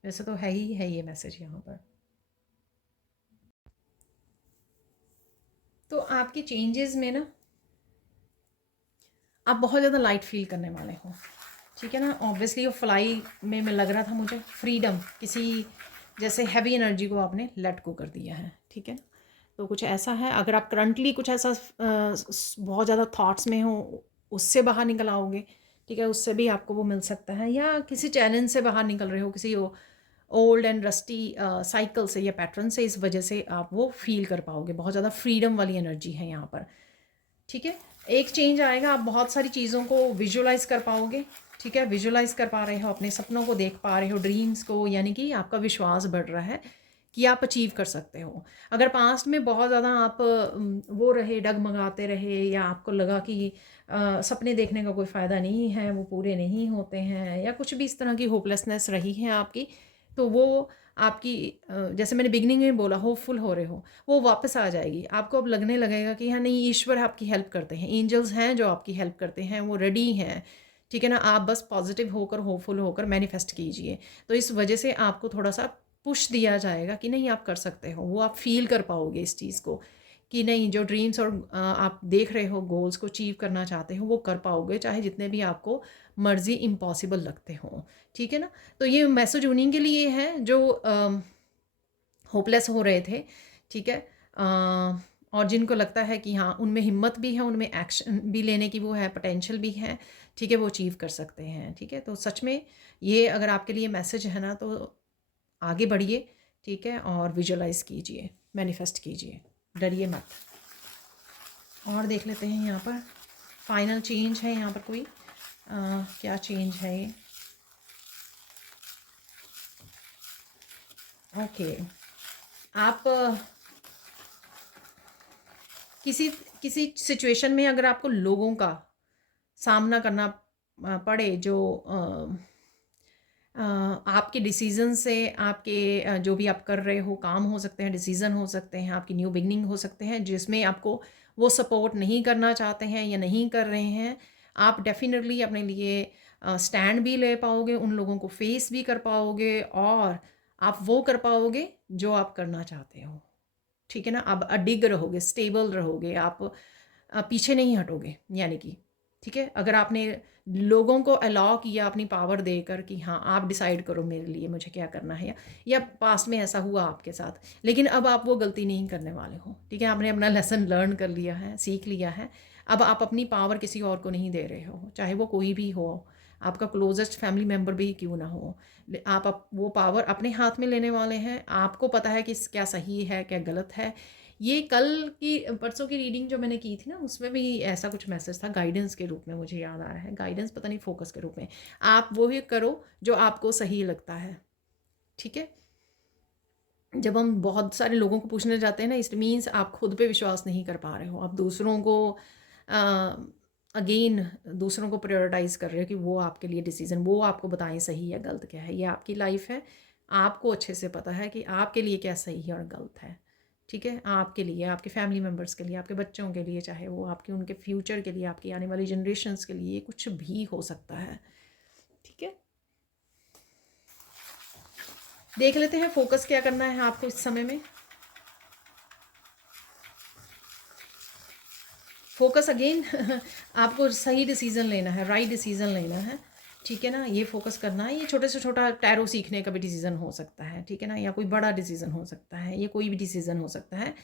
वैसे तो है ही है ये मैसेज यहाँ पर। तो आपकी चेंजेस में ना आप बहुत ज़्यादा लाइट फील करने वाले हो, ठीक है ना। ऑब्वियसली वो फ्लाई में मैं लग रहा था मुझे फ्रीडम, किसी जैसे हैवी एनर्जी को आपने लेट गो कर दिया है, ठीक है। तो कुछ ऐसा है, अगर आप करंटली कुछ ऐसा बहुत ज़्यादा थॉट्स में हो, उससे बाहर निकल आओगे, ठीक है, उससे भी आपको वो मिल सकता है। या किसी चैलेंज से बाहर निकल रहे हो, किसी ओल्ड एंड रस्टी साइकिल से या पैटर्न से, इस वजह से आप वो फील कर पाओगे। बहुत ज़्यादा फ्रीडम वाली एनर्जी है यहाँ पर, ठीक है। एक चेंज आएगा, आप बहुत सारी चीज़ों को विजुअलाइज कर पाओगे, ठीक है। विजुअलाइज कर पा रहे हो, अपने सपनों को देख पा रहे हो, ड्रीम्स को, यानी कि आपका विश्वास बढ़ रहा है कि आप अचीव कर सकते हो। अगर पास्ट में बहुत ज़्यादा आप वो रहे, डगमगाते रहे, या आपको लगा कि सपने देखने का कोई फ़ायदा नहीं है, वो पूरे नहीं होते हैं, या कुछ भी इस तरह की होपलेसनेस रही है आपकी, तो वो आपकी जैसे मैंने बिगनिंग में बोला, होपफुल हो रहे हो, वो वापस आ जाएगी। आपको अब लगने लगेगा कि हाँ नहीं, ईश्वर आपकी हेल्प करते हैं, एंजल्स हैं जो आपकी हेल्प करते हैं, वो रेडी हैं, ठीक है ना। आप बस पॉजिटिव होकर, होपफुल होकर मैनिफेस्ट कीजिए। तो इस वजह से आपको थोड़ा सा पुश दिया जाएगा कि नहीं, आप कर सकते हो। वो आप फील कर पाओगे इस चीज़ को कि नहीं, जो ड्रीम्स और आप देख रहे हो, गोल्स को अचीव करना चाहते हो, वो कर पाओगे, चाहे जितने भी आपको मर्जी इम्पॉसिबल लगते हों, ठीक है ना। तो ये मैसेज उन्हीं के लिए है जो होपलेस हो रहे थे, ठीक है। और जिनको लगता है कि हाँ, उनमें हिम्मत भी है, उनमें एक्शन भी लेने की वो है, पोटेंशियल भी है, ठीक है, वो अचीव कर सकते हैं, ठीक है। तो सच में ये अगर आपके लिए मैसेज है ना, तो आगे बढ़िए, ठीक है, और विजुअलाइज कीजिए, मैनिफेस्ट कीजिए, डरिए मत। और देख लेते हैं यहाँ पर फाइनल चेंज है यहाँ पर कोई क्या चेंज है ये। ओके, आप किसी किसी सिचुएशन में अगर आपको लोगों का सामना करना पड़े, जो आपके डिसीज़न से, आपके जो भी आप कर रहे हो काम हो सकते हैं, डिसीज़न हो सकते हैं, आपकी न्यू बिगनिंग हो सकते हैं, जिसमें आपको वो सपोर्ट नहीं करना चाहते हैं या नहीं कर रहे हैं, आप डेफिनेटली अपने लिए स्टैंड भी ले पाओगे, उन लोगों को फेस भी कर पाओगे, और आप वो कर पाओगे जो आप करना चाहते हो, ठीक है ना। अब अडिग रहोगे, स्टेबल रहोगे, आप पीछे नहीं हटोगे, यानी कि, ठीक है। अगर आपने लोगों को अलाउ किया अपनी पावर देकर कि हाँ, आप डिसाइड करो मेरे लिए मुझे क्या करना है, या पास्ट में ऐसा हुआ आपके साथ, लेकिन अब आप वो गलती नहीं करने वाले हो, ठीक है। आपने अपना लेसन लर्न कर लिया है, सीख लिया है। अब आप अपनी पावर किसी और को नहीं दे रहे हो, चाहे वो कोई भी हो, आपका क्लोजेस्ट फैमिली मेम्बर भी क्यों ना हो। आप वो पावर अपने हाथ में लेने वाले हैं। आपको पता है कि क्या सही है, क्या गलत है। ये कल की, परसों की रीडिंग जो मैंने की थी ना, उसमें भी ऐसा कुछ मैसेज था, गाइडेंस के रूप में मुझे याद आ रहा है, गाइडेंस पता नहीं, फोकस के रूप में। आप वो ही करो जो आपको सही लगता है, ठीक है। जब हम बहुत सारे लोगों को पूछने जाते हैं ना, इट मीन्स आप खुद पे विश्वास नहीं कर पा रहे हो, आप दूसरों को अगेन दूसरों को प्रायोरिटाइज कर रहे हो कि वो आपके लिए डिसीज़न, वो आपको बताएं सही है गलत क्या है। ये आपकी लाइफ है, आपको अच्छे से पता है कि आपके लिए क्या सही है और गलत है, ठीक है। आपके लिए, आपके फैमिली मेम्बर्स के लिए, आपके बच्चों के लिए, चाहे वो आपके उनके फ्यूचर के लिए, आपकी आने वाली जनरेशन्स के लिए, कुछ भी हो सकता है, ठीक है। देख लेते हैं फोकस क्या करना है आपको इस समय में। फोकस अगेन आपको सही डिसीज़न लेना है, राइट डिसीज़न लेना है, ठीक है ना। ये फोकस करना है। ये छोटे से छोटा टैरो सीखने का भी डिसीज़न हो सकता है, ठीक है ना, या कोई बड़ा डिसीज़न हो सकता है, ये कोई भी डिसीज़न हो सकता है,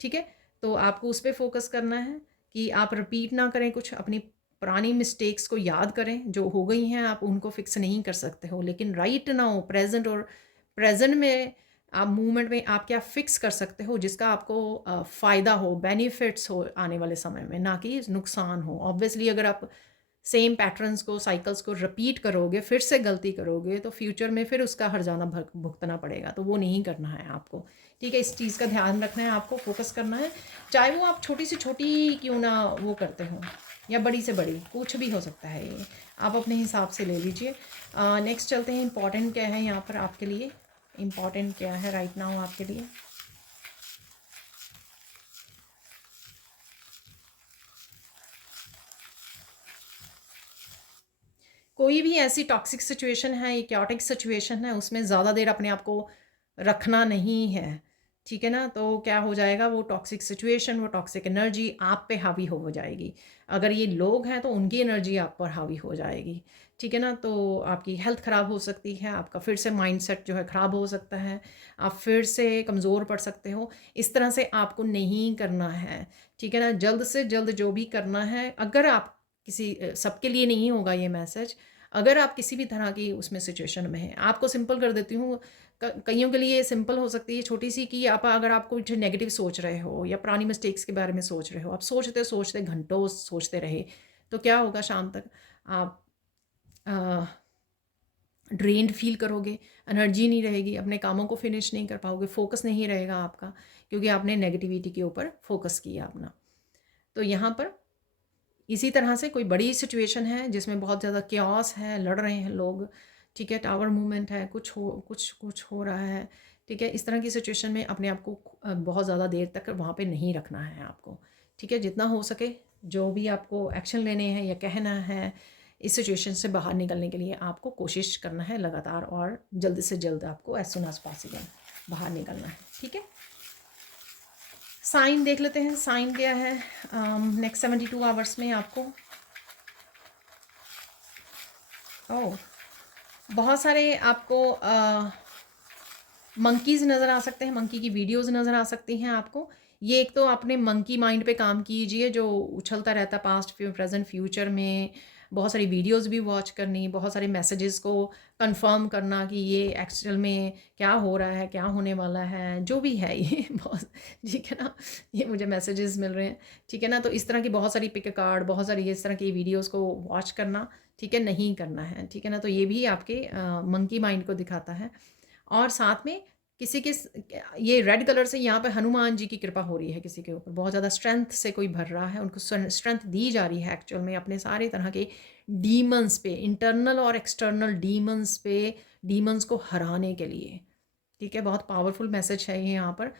ठीक है। तो आपको उस पर फोकस करना है कि आप रिपीट ना करें कुछ अपनी पुरानी मिस्टेक्स को याद करें, जो हो गई हैं आप उनको फिक्स नहीं कर सकते हो, लेकिन राइट नाउ प्रेजेंट में आप मूवमेंट में आप क्या फिक्स कर सकते हो जिसका आपको फ़ायदा हो, बेनिफिट्स हो आने वाले समय में, ना कि नुकसान हो। ऑब्वियसली अगर आप सेम पैटर्न्स को, साइकिल्स को रिपीट करोगे, फिर से गलती करोगे, तो फ्यूचर में फिर उसका हर्जाना भुगतना पड़ेगा, तो वो नहीं करना है आपको। ठीक है, इस चीज़ का ध्यान रखना है, आपको फोकस करना है, चाहे वो आप छोटी से छोटी क्यों ना वो करते हो या बड़ी से बड़ी, कुछ भी हो सकता है ये, आप अपने हिसाब से ले लीजिए। नेक्स्ट चलते हैं, इंपॉर्टेंट क्या है यहाँ पर आपके लिए, इम्पॉर्टेंट क्या है राइट नाउ आपके लिए। कोई भी ऐसी टॉक्सिक सिचुएशन है, क्योटिक सिचुएशन है, उसमें ज़्यादा देर अपने आप को रखना नहीं है। ठीक है ना, तो क्या हो जाएगा, वो टॉक्सिक सिचुएशन, वो टॉक्सिक एनर्जी आप पे हावी हो जाएगी। अगर ये लोग हैं तो उनकी एनर्जी आप पर हावी हो जाएगी। ठीक है ना, तो आपकी हेल्थ ख़राब हो सकती है, आपका फिर से माइंडसेट जो है ख़राब हो सकता है, आप फिर से कमज़ोर पड़ सकते हो। इस तरह से आपको नहीं करना है। ठीक है ना, जल्द से जल्द जो भी करना है, अगर आप किसी सबके लिए नहीं होगा ये मैसेज, अगर आप किसी भी तरह की उसमें सिचुएशन में हैं, आपको सिंपल कर देती हूँ, कईयों के लिए सिंपल हो सकती है छोटी सी, कि आप अगर आप कुछ नेगेटिव सोच रहे हो या पुरानी मिस्टेक्स के बारे में सोच रहे हो, आप सोचते सोचते घंटों सोचते रहे, तो क्या होगा, शाम तक आप ड्रेन्ड फील करोगे, एनर्जी नहीं रहेगी, अपने कामों को फिनिश नहीं कर पाओगे, फोकस नहीं रहेगा आपका, क्योंकि आपने नेगेटिविटी के ऊपर फोकस किया अपना। तो यहाँ पर इसी तरह से कोई बड़ी सिचुएशन है जिसमें बहुत ज़्यादा क्यास है, लड़ रहे हैं लोग, ठीक है, टावर मूवमेंट है, कुछ हो रहा है, ठीक है, इस तरह की सिचुएशन में अपने आप को बहुत ज़्यादा देर तक वहाँ पे नहीं रखना है आपको। ठीक है, जितना हो सके जो भी आपको एक्शन लेने हैं या कहना है, इस सिचुएशन से बाहर निकलने के लिए आपको कोशिश करना है लगातार, और जल्द से जल्द आपको एज सुन एज पॉसिबल बाहर निकलना है। ठीक है, साइन देख लेते हैं, साइन क्या है नेक्स्ट 72 आवर्स में आपको। ओह, बहुत सारे आपको मंकीज़ नज़र आ सकते हैं, मंकी की वीडियोस नज़र आ सकती हैं आपको। ये एक तो अपने मंकी माइंड पे काम कीजिए जो उछलता रहता है पास्ट प्रेजेंट फ्यूचर में, बहुत सारी वीडियोस भी वॉच करनी, बहुत सारे मैसेजेस को कंफर्म करना कि ये एक्चुअल में क्या हो रहा है, क्या होने वाला है, जो भी है ये बहुत, ठीक है ना, ये मुझे मैसेजेस मिल रहे हैं। ठीक है ना, तो इस तरह की बहुत सारी पिक कार्ड, बहुत सारी इस तरह की वीडियोज़ को वॉच करना, ठीक है, नहीं करना है। ठीक है ना, तो ये भी आपके मंकी माइंड को दिखाता है। और साथ में किसी के ये रेड कलर से यहाँ पे हनुमान जी की कृपा हो रही है, किसी के ऊपर बहुत ज़्यादा स्ट्रेंथ से कोई भर रहा है, उनको स्ट्रेंथ दी जा रही है एक्चुअल में अपने सारे तरह के डीमंस पे, इंटरनल और एक्सटर्नल डीमंस पे, डीमंस को हराने के लिए। ठीक है, बहुत पावरफुल मैसेज है ये यहाँ पर।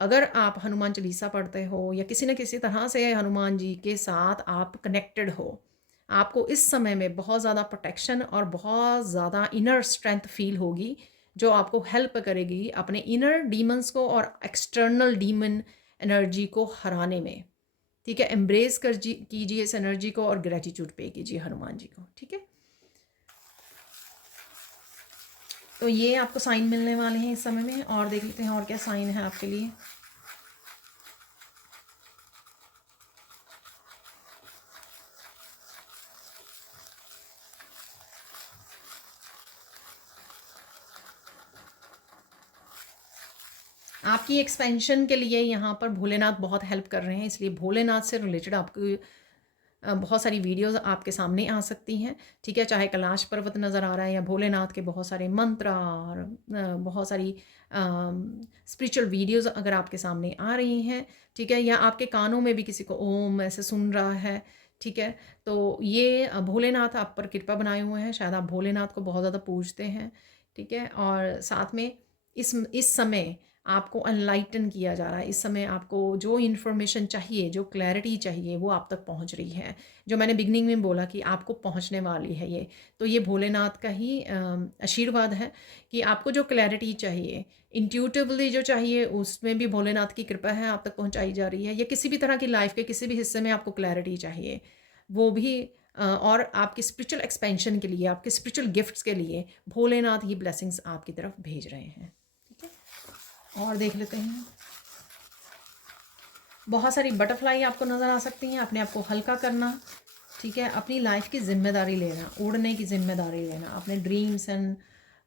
अगर आप हनुमान चालीसा पढ़ते हो या किसी न किसी तरह से हनुमान जी के साथ आप कनेक्टेड हो, आपको इस समय में बहुत ज़्यादा प्रोटेक्शन और बहुत ज़्यादा इनर स्ट्रेंथ फील होगी, जो आपको हेल्प करेगी अपने इनर डीमंस को और एक्सटर्नल डीमन एनर्जी को हराने में। ठीक है, एम्ब्रेस कीजिए इस एनर्जी को और ग्रेटिट्यूड पे कीजिए हनुमान जी को। ठीक है, तो ये आपको साइन मिलने वाले हैं इस समय में। और देख लेते हैं और क्या साइन है आपके लिए। आपकी एक्सपेंशन के लिए यहाँ पर भोलेनाथ बहुत हेल्प कर रहे हैं, इसलिए भोलेनाथ से रिलेटेड आपको बहुत सारी वीडियोस आपके सामने आ सकती हैं। ठीक है, चाहे कैलाश पर्वत नज़र आ रहा है या भोलेनाथ के बहुत सारे मंत्र और बहुत सारी स्पिरिचुअल वीडियोस अगर आपके सामने आ रही हैं, ठीक है, या आपके कानों में भी किसी को ओम ऐसे सुन रहा है, ठीक है, तो ये भोलेनाथ आप पर कृपा बनाए हुए हैं, शायद आप भोलेनाथ को बहुत ज़्यादा पूजते हैं। ठीक है, और साथ में इस समय आपको अनलाइटन किया जा रहा है, इस समय आपको जो इन्फॉर्मेशन चाहिए, जो क्लैरिटी चाहिए, वो आप तक पहुंच रही है, जो मैंने बिगनिंग में बोला कि आपको पहुंचने वाली है ये, तो ये भोलेनाथ का ही आशीर्वाद है कि आपको जो क्लैरिटी चाहिए, इंट्यूटिवली जो चाहिए, उसमें भी भोलेनाथ की कृपा है, आप तक पहुंचाई जा रही है। या किसी भी तरह की लाइफ के किसी भी हिस्से में आपको क्लैरिटी चाहिए, वो भी और आपकी स्पिरिचुअल एक्सपेंशन के लिए, आपके स्पिरिचुअल गिफ्ट्स के लिए भोलेनाथ ये ब्लेसिंग्स आपकी तरफ भेज रहे हैं। ठीक है, और देख लेते हैं। बहुत सारी बटरफ्लाई आपको नज़र आ सकती हैं, अपने आप को हल्का करना, ठीक है, अपनी लाइफ की ज़िम्मेदारी लेना, उड़ने की ज़िम्मेदारी लेना, अपने ड्रीम्स एंड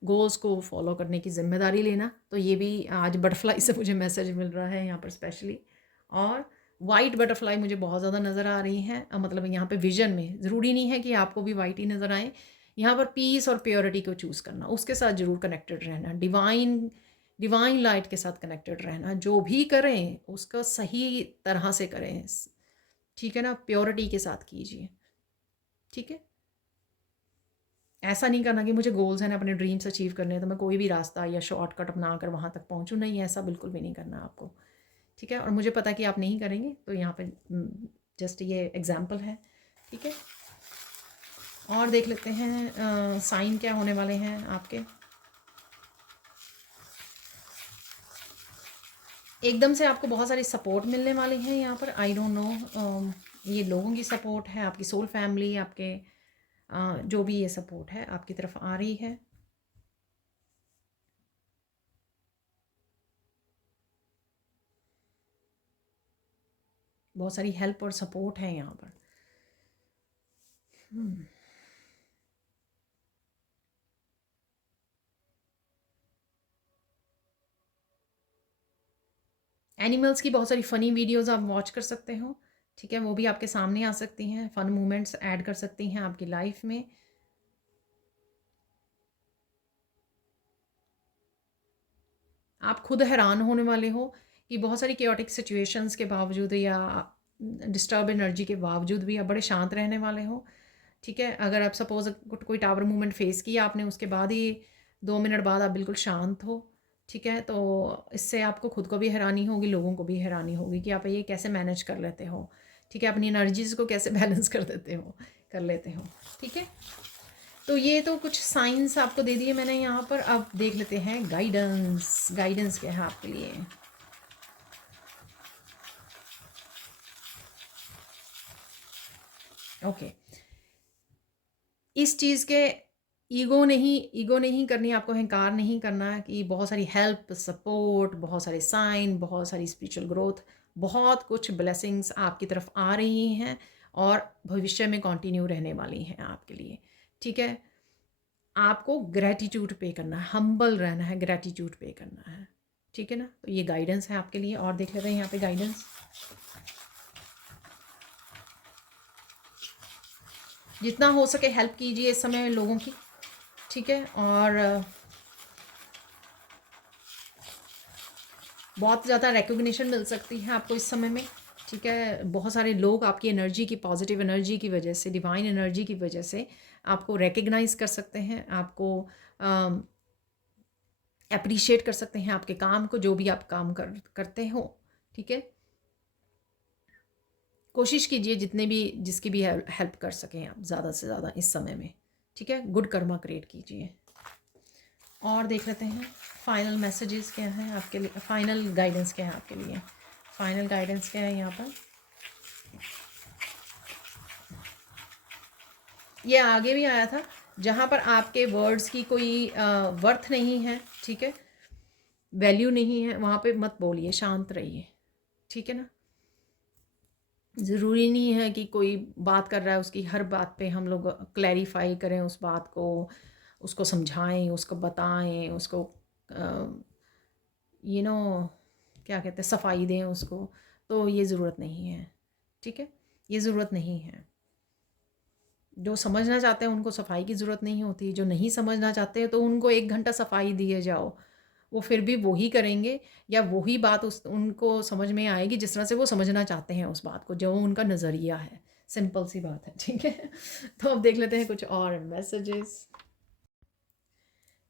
गोल्स को फॉलो करने की ज़िम्मेदारी लेना। तो ये भी आज बटरफ्लाई से मुझे मैसेज मिल रहा है यहाँ पर स्पेशली। और वाइट बटरफ्लाई मुझे बहुत ज़्यादा नज़र आ रही हैं, मतलब यहाँ पे विजन में। ज़रूरी नहीं है कि आपको भी वाइट ही नज़र आए। यहाँ पर पीस और प्योरिटी को चूज़ करना, उसके साथ ज़रूर कनेक्टेड रहना, डिवाइन लाइट के साथ कनेक्टेड रहना। जो भी करें उसका सही तरह से करें, ठीक है ना, प्योरिटी के साथ कीजिए। ठीक है, ऐसा नहीं करना कि मुझे गोल्स हैं, अपने ड्रीम्स अचीव करने हैं तो मैं कोई भी रास्ता या शॉर्टकट अपना कर वहाँ तक पहुँचूँ। नहीं, ऐसा बिल्कुल भी नहीं करना आपको। ठीक है, और मुझे पता कि आप नहीं करेंगे, तो यहाँ पे जस्ट ये एग्जाम्पल है। ठीक है, और देख लेते हैं साइन क्या होने वाले हैं आपके। एकदम से आपको बहुत सारी सपोर्ट मिलने वाली है यहाँ पर। आई डोंट नो, ये लोगों की सपोर्ट है, आपकी सोल फैमिली, आपके जो भी ये सपोर्ट है आपकी तरफ आ रही है। बहुत सारी हेल्प और सपोर्ट है यहाँ पर। एनिमल्स की बहुत सारी फ़नी वीडियोस आप वॉच कर सकते हो। ठीक है, वो भी आपके सामने आ सकती हैं, फ़न मोमेंट्स ऐड कर सकती हैं आपकी लाइफ में। आप खुद हैरान होने वाले हो कि बहुत सारी केओटिक सिचुएशंस के बावजूद या डिस्टर्ब एनर्जी के बावजूद भी आप बड़े शांत रहने वाले हो। ठीक है, अगर आप सपोज़ कोई टावर मूवमेंट फेस किया आपने, उसके बाद ही 2 मिनट बाद आप बिल्कुल शांत हो। ठीक है, तो इससे आपको खुद को भी हैरानी होगी, लोगों को भी हैरानी होगी कि आप ये कैसे मैनेज कर लेते हो। ठीक है, अपनी एनर्जीज़ को कैसे बैलेंस कर देते हो, कर लेते हो। ठीक है, तो ये तो कुछ साइंस आपको दे दिए मैंने यहाँ पर। अब देख लेते हैं गाइडेंस। गाइडेंस क्या है आपके लिए। ओके, इस चीज़ के ईगो नहीं करनी आपको, अहंकार नहीं करना कि बहुत सारी हेल्प, सपोर्ट, बहुत सारे साइन, बहुत सारी स्पिरिचुअल ग्रोथ, बहुत कुछ ब्लेसिंग्स आपकी तरफ आ रही हैं और भविष्य में कंटिन्यू रहने वाली हैं आपके लिए। ठीक है, आपको ग्रैटिट्यूड पे करना है, हम्बल रहना है, ग्रैटिट्यूड पे करना है। ठीक है ना, तो ये गाइडेंस है आपके लिए। और देख लेते हैं यहाँ पे गाइडेंस। जितना हो सके हेल्प कीजिए इस समय लोगों की। ठीक है, और बहुत ज़्यादा रिकॉग्निशन मिल सकती है आपको इस समय में। ठीक है, बहुत सारे लोग आपकी एनर्जी की, पॉजिटिव एनर्जी की वजह से, डिवाइन एनर्जी की वजह से आपको रिकग्नाइज कर सकते हैं, आपको अप्रिशिएट कर सकते हैं आपके काम को, जो भी आप काम करते हो। ठीक है, कोशिश कीजिए जितने भी, जिसकी भी हेल्प कर सकें आप ज़्यादा से ज़्यादा इस समय में। ठीक है, गुड कर्मा क्रिएट कीजिए। और देख लेते हैं फाइनल मैसेजेस क्या हैं आपके लिए, फाइनल गाइडेंस क्या है आपके लिए। फाइनल गाइडेंस क्या है यहाँ पर। ये आगे भी आया था, जहाँ पर आपके वर्ड्स की कोई वर्थ नहीं है, ठीक है, वैल्यू नहीं है, वहाँ पे मत बोलिए, शांत रहिए। ठीक है ना, ज़रूरी नहीं है कि कोई बात कर रहा है उसकी हर बात पे हम लोग क्लैरिफाई करें उस बात को, उसको समझाएं, उसको बताएं, उसको यू नो क्या कहते हैं, सफाई दें उसको। तो ये ज़रूरत नहीं है। ठीक है, ये ज़रूरत नहीं है। जो समझना चाहते हैं उनको सफाई की ज़रूरत नहीं होती, जो नहीं समझना चाहते हैं तो उनको 1 घंटा सफाई दिए जाओ, वो फिर भी वही करेंगे, या वही बात उनको समझ में आएगी जिस तरह से वो समझना चाहते हैं उस बात को, जो उनका नज़रिया है। सिंपल सी बात है। ठीक है, तो अब देख लेते हैं कुछ और मैसेजेस।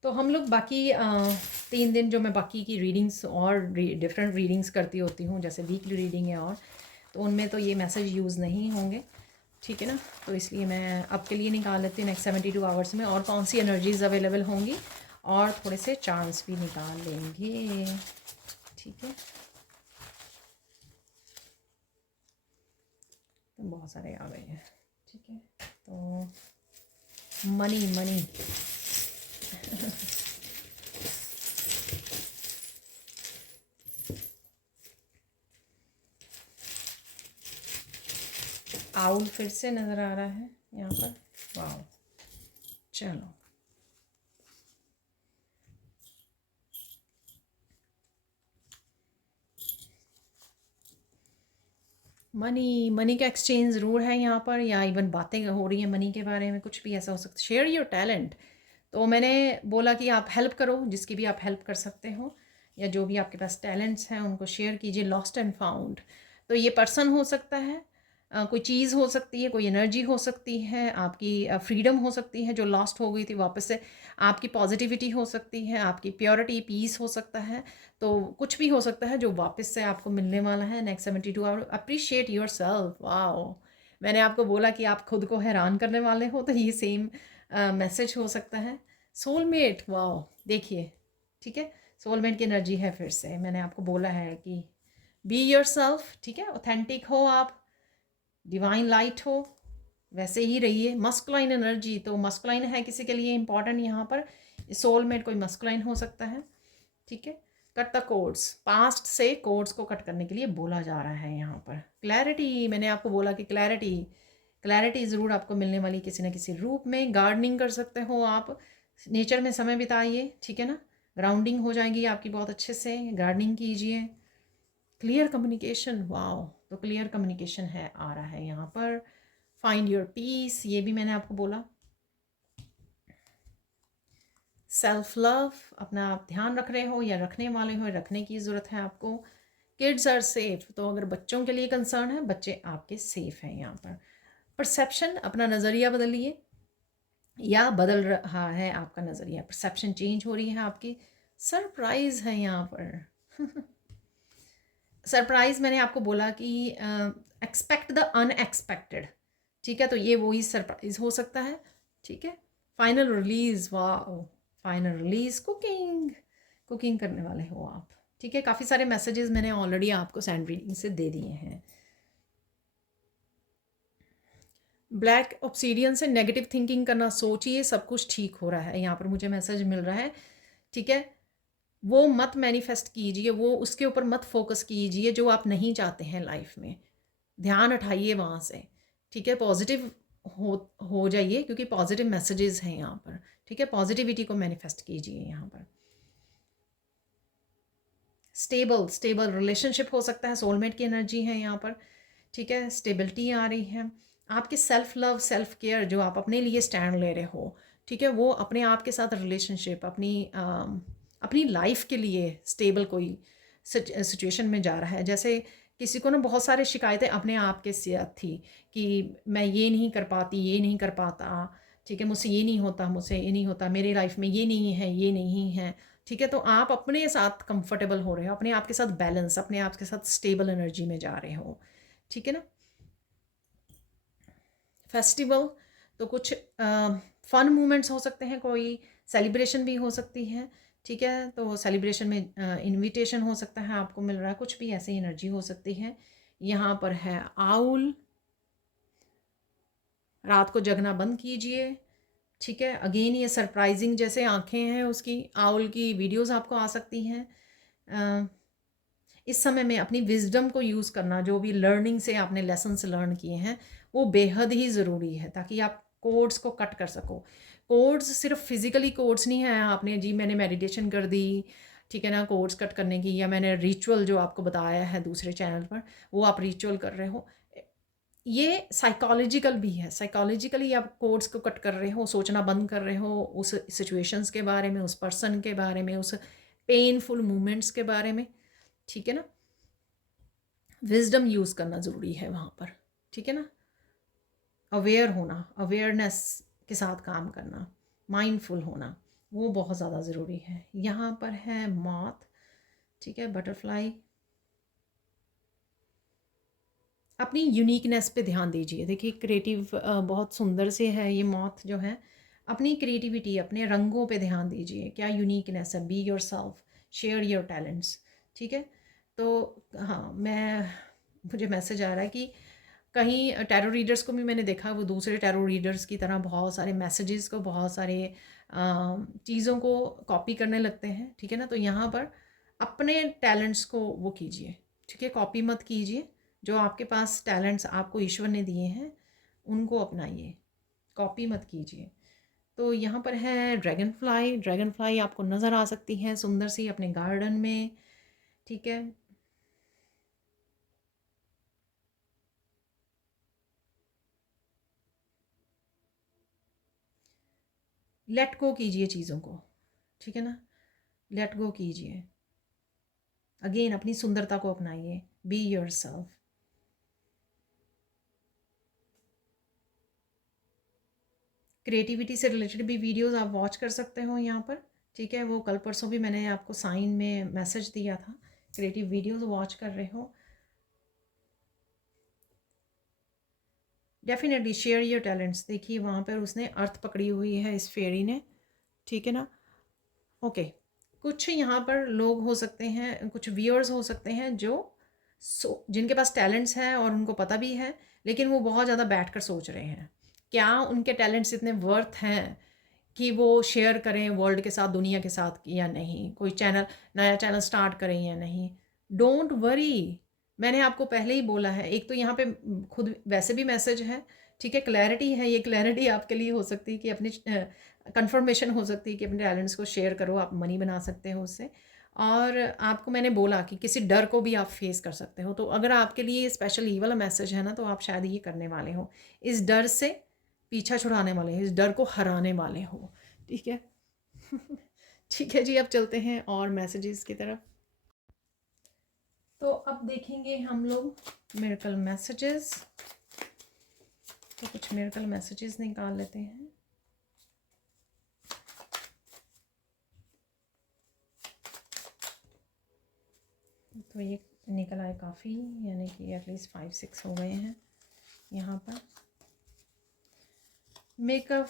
तो हम लोग बाकी 3 दिन जो मैं बाकी की रीडिंग्स और डिफरेंट रीडिंग्स करती होती हूँ, जैसे वीकली रीडिंग है, और तो उनमें तो ये मैसेज यूज़ नहीं होंगे। ठीक है ना, तो इसलिए मैं आपके लिए निकाल लेती हूँ नेक्स्ट 72 आवर्स में और कौन सी एनर्जीज़ अवेलेबल होंगी, और थोड़े से चार्ट्स भी निकाल लेंगे। ठीक है, तो बहुत सारे आ गए हैं। ठीक है, तो मनी मनी आउल फिर से नज़र आ रहा है यहाँ पर। वाह, चलो मनी का एक्सचेंज ज़रूर है यहाँ पर, या इवन बातें हो रही हैं मनी के बारे में, कुछ भी ऐसा हो सकता है। शेयर योर टैलेंट, तो मैंने बोला कि आप हेल्प करो, जिसकी भी आप हेल्प कर सकते हो, या जो भी आपके पास टैलेंट्स हैं उनको शेयर कीजिए। लॉस्ट एंड फाउंड, तो ये पर्सन हो सकता है, कोई चीज़ हो सकती है, कोई एनर्जी हो सकती है, आपकी फ्रीडम हो सकती है जो लॉस्ट हो गई थी वापस से, आपकी पॉजिटिविटी हो सकती है, आपकी प्योरिटी पीस हो सकता है। तो कुछ भी हो सकता है जो वापस से आपको मिलने वाला है next 72 hour. Appreciate yourself. Wow, मैंने आपको बोला कि आप खुद को हैरान करने वाले हो, तो ये सेम मैसेज हो सकता है। सोलमेट, वाओ, देखिए, ठीक है, सोलमेट की एनर्जी है। फिर से मैंने आपको बोला है कि बी योर सेल्फ, ठीक है, ऑथेंटिक हो आप, डिवाइन लाइट हो, वैसे ही रहिए। मस्कुलाइन एनर्जी, तो मस्कुलाइन है किसी के लिए इंपॉर्टेंट यहाँ पर, सोलमेट कोई मस्कुलाइन हो सकता है, ठीक है। कट द कोड्स, पास्ट से कोड्स को कट करने के लिए बोला जा रहा है यहाँ पर। क्लैरिटी, मैंने आपको बोला कि क्लैरिटी ज़रूर आपको मिलने वाली किसी न किसी रूप में। गार्डनिंग कर सकते हो आप, नेचर में समय बिताइए, ठीक है ना, ग्राउंडिंग हो जाएगी आपकी बहुत अच्छे से, गार्डनिंग कीजिए। क्लियर कम्युनिकेशन, वाओ, तो क्लियर कम्युनिकेशन है आ रहा है यहाँ पर। फाइंड योर पीस, ये भी मैंने आपको बोला। सेल्फ लव, अपना आप ध्यान रख रहे हो या रखने वाले हो, रखने की ज़रूरत है आपको। किड्स आर सेफ, तो अगर बच्चों के लिए कंसर्न है, बच्चे आपके सेफ हैं यहाँ पर। परसेप्शन, अपना नज़रिया बदलिए, या बदल रहा है आपका नज़रिया, परसेप्शन चेंज हो रही है आपकी। सरप्राइज़ है यहाँ पर सरप्राइज़, मैंने आपको बोला कि एक्सपेक्ट द अनएक्सपेक्टेड, ठीक है, तो ये वही सरप्राइज़ हो सकता है, ठीक है। फाइनल रिलीज़, वाह, फाइनल रिलीज़, कुकिंग करने वाले हो आप, ठीक है। काफ़ी सारे मैसेजेस मैंने ऑलरेडी आपको सैंड रीडिंग से दे दिए हैं। ब्लैक ऑब्सीडियन से नेगेटिव थिंकिंग करना, सोचिए सब कुछ ठीक हो रहा है, यहाँ पर मुझे मैसेज मिल रहा है, ठीक है। वो मत मैनिफेस्ट कीजिए, वो उसके ऊपर मत फोकस कीजिए जो आप नहीं चाहते हैं लाइफ में, ध्यान हटाइए वहाँ से, ठीक है। पॉजिटिव हो जाइए, क्योंकि पॉजिटिव मैसेजेस हैं यहाँ पर, ठीक है। पॉजिटिविटी को मैनिफेस्ट कीजिए यहाँ पर। स्टेबल रिलेशनशिप हो सकता है, सोलमेट की एनर्जी है यहाँ पर, ठीक है। स्टेबिलिटी आ रही है। आपके सेल्फ लव, सेल्फ केयर, जो आप अपने लिए स्टैंड ले रहे हो, ठीक है, वो अपने आप के साथ रिलेशनशिप, अपनी लाइफ के लिए स्टेबल कोई सिचुएशन में जा रहा है। जैसे किसी को ना बहुत सारी शिकायतें अपने आप के साथ थी कि मैं ये नहीं कर पाती, ये नहीं कर पाता, ठीक है, मुझसे ये नहीं होता, मुझसे ये नहीं होता, मेरी लाइफ में ये नहीं है, ये नहीं है, ठीक है। तो आप अपने साथ कंफर्टेबल हो रहे हो, अपने आप के साथ बैलेंस, अपने आप के साथ स्टेबल एनर्जी में जा रहे हो, ठीक है ना। फेस्टिवल, तो कुछ फन मोमेंट्स हो सकते हैं, कोई सेलिब्रेशन भी हो सकती है, ठीक है। तो सेलिब्रेशन में इनविटेशन हो सकता है, आपको मिल रहा है, कुछ भी ऐसी एनर्जी हो सकती है। यहाँ पर है आउल, रात को जगना बंद कीजिए, ठीक है। अगेन ये सरप्राइजिंग जैसे आंखें हैं उसकी, आउल की वीडियोस आपको आ सकती हैं। इस समय में अपनी विजडम को यूज़ करना, जो भी लर्निंग से आपने लेसन्स लर्न किए हैं वो बेहद ही ज़रूरी है, ताकि आप कोड्स को कट कर सको। कोड्स सिर्फ फिज़िकली कोड्स नहीं है, आपने जी मैंने मेडिटेशन कर दी, ठीक है ना, कोड्स कट करने की, या मैंने रिचुअल जो आपको बताया है दूसरे चैनल पर वो आप रिचुअल कर रहे हो, ये साइकोलॉजिकल भी है। साइकोलॉजिकली आप कोड्स को कट कर रहे हो, सोचना बंद कर रहे हो उस सिचुएशंस के बारे में, उस पर्सन के बारे में, उस पेनफुल मोमेंट्स के बारे में, ठीक है ना। विजडम यूज़ करना ज़रूरी है वहाँ पर, ठीक है ना। अवेयर होना, अवेयरनेस के साथ काम करना, माइंडफुल होना, वो बहुत ज़्यादा ज़रूरी है। यहाँ पर है मॉथ, ठीक है, बटरफ्लाई। अपनी यूनिकनेस पे ध्यान दीजिए। देखिए क्रिएटिव बहुत सुंदर से है ये मॉथ जो है। अपनी क्रिएटिविटी, अपने रंगों पे ध्यान दीजिए, क्या यूनिकनेस है। Be your self, share your talents, ठीक है। तो हाँ, मुझे मैसेज आ रहा है कि कहीं टैरो रीडर्स को भी मैंने देखा, वो दूसरे टैरो रीडर्स की तरह बहुत सारे मैसेजेस को, बहुत सारे चीज़ों को कॉपी करने लगते हैं, ठीक है ना। तो यहाँ पर अपने टैलेंट्स को वो कीजिए, ठीक है, कॉपी मत कीजिए। जो आपके पास टैलेंट्स आपको ईश्वर ने दिए हैं, उनको अपनाइए, कॉपी मत कीजिए। तो यहाँ पर है ड्रैगन फ्लाई। ड्रैगन फ्लाई आपको नज़र आ सकती है सुंदर सी अपने गार्डन में, ठीक है। लेट गो कीजिए चीज़ों को, ठीक है ना, लेट गो कीजिए। अगेन अपनी सुंदरता को अपनाइए, बी योरसेल्फ। क्रिएटिविटी से रिलेटेड भी वीडियोस आप वॉच कर सकते हो यहाँ पर, ठीक है। वो कल परसों भी मैंने आपको साइन में मैसेज दिया था, क्रिएटिव वीडियोस वॉच कर रहे हो। Definitely share your talents. देखिए वहाँ पर उसने अर्थ पकड़ी हुई है इस फेरी ने, ठीक है ना। ओके, कुछ यहाँ पर लोग हो सकते हैं, कुछ व्यूअर्स हो सकते हैं जो जिनके पास टैलेंट्स हैं और उनको पता भी है, लेकिन वो बहुत ज़्यादा बैठ कर सोच रहे हैं क्या उनके टैलेंट्स इतने वर्थ हैं कि वो शेयर करें वर्ल्ड के साथ, दुनिया के साथ या नहीं, कोई चैनल, नया चैनल स्टार्ट करें या नहीं। डोंट वरी, मैंने आपको पहले ही बोला है। एक तो यहाँ पे खुद वैसे भी मैसेज है, ठीक है, क्लैरिटी है। ये क्लैरिटी आपके लिए हो सकती है कि अपनी कंफर्मेशन हो सकती है कि अपने टैलेंट्स को शेयर करो, आप मनी बना सकते हो उससे। और आपको मैंने बोला कि किसी डर को भी आप फेस कर सकते हो। तो अगर आपके लिए स्पेशल ये वाला मैसेज है ना, तो आप शायद ये करने वाले हो, इस डर से पीछा छुड़ाने वाले हो, इस डर को हराने वाले हो, ठीक है। ठीक है जी, अब चलते हैं और मैसेजेस की तरफ। तो अब देखेंगे हम लोग मिरेकल मैसेजेस। तो कुछ मिरेकल मैसेजेस निकाल लेते हैं। तो ये निकल आए काफ़ी, यानी कि एटलीस्ट 5-6 हो गए हैं यहाँ पर। मेकअप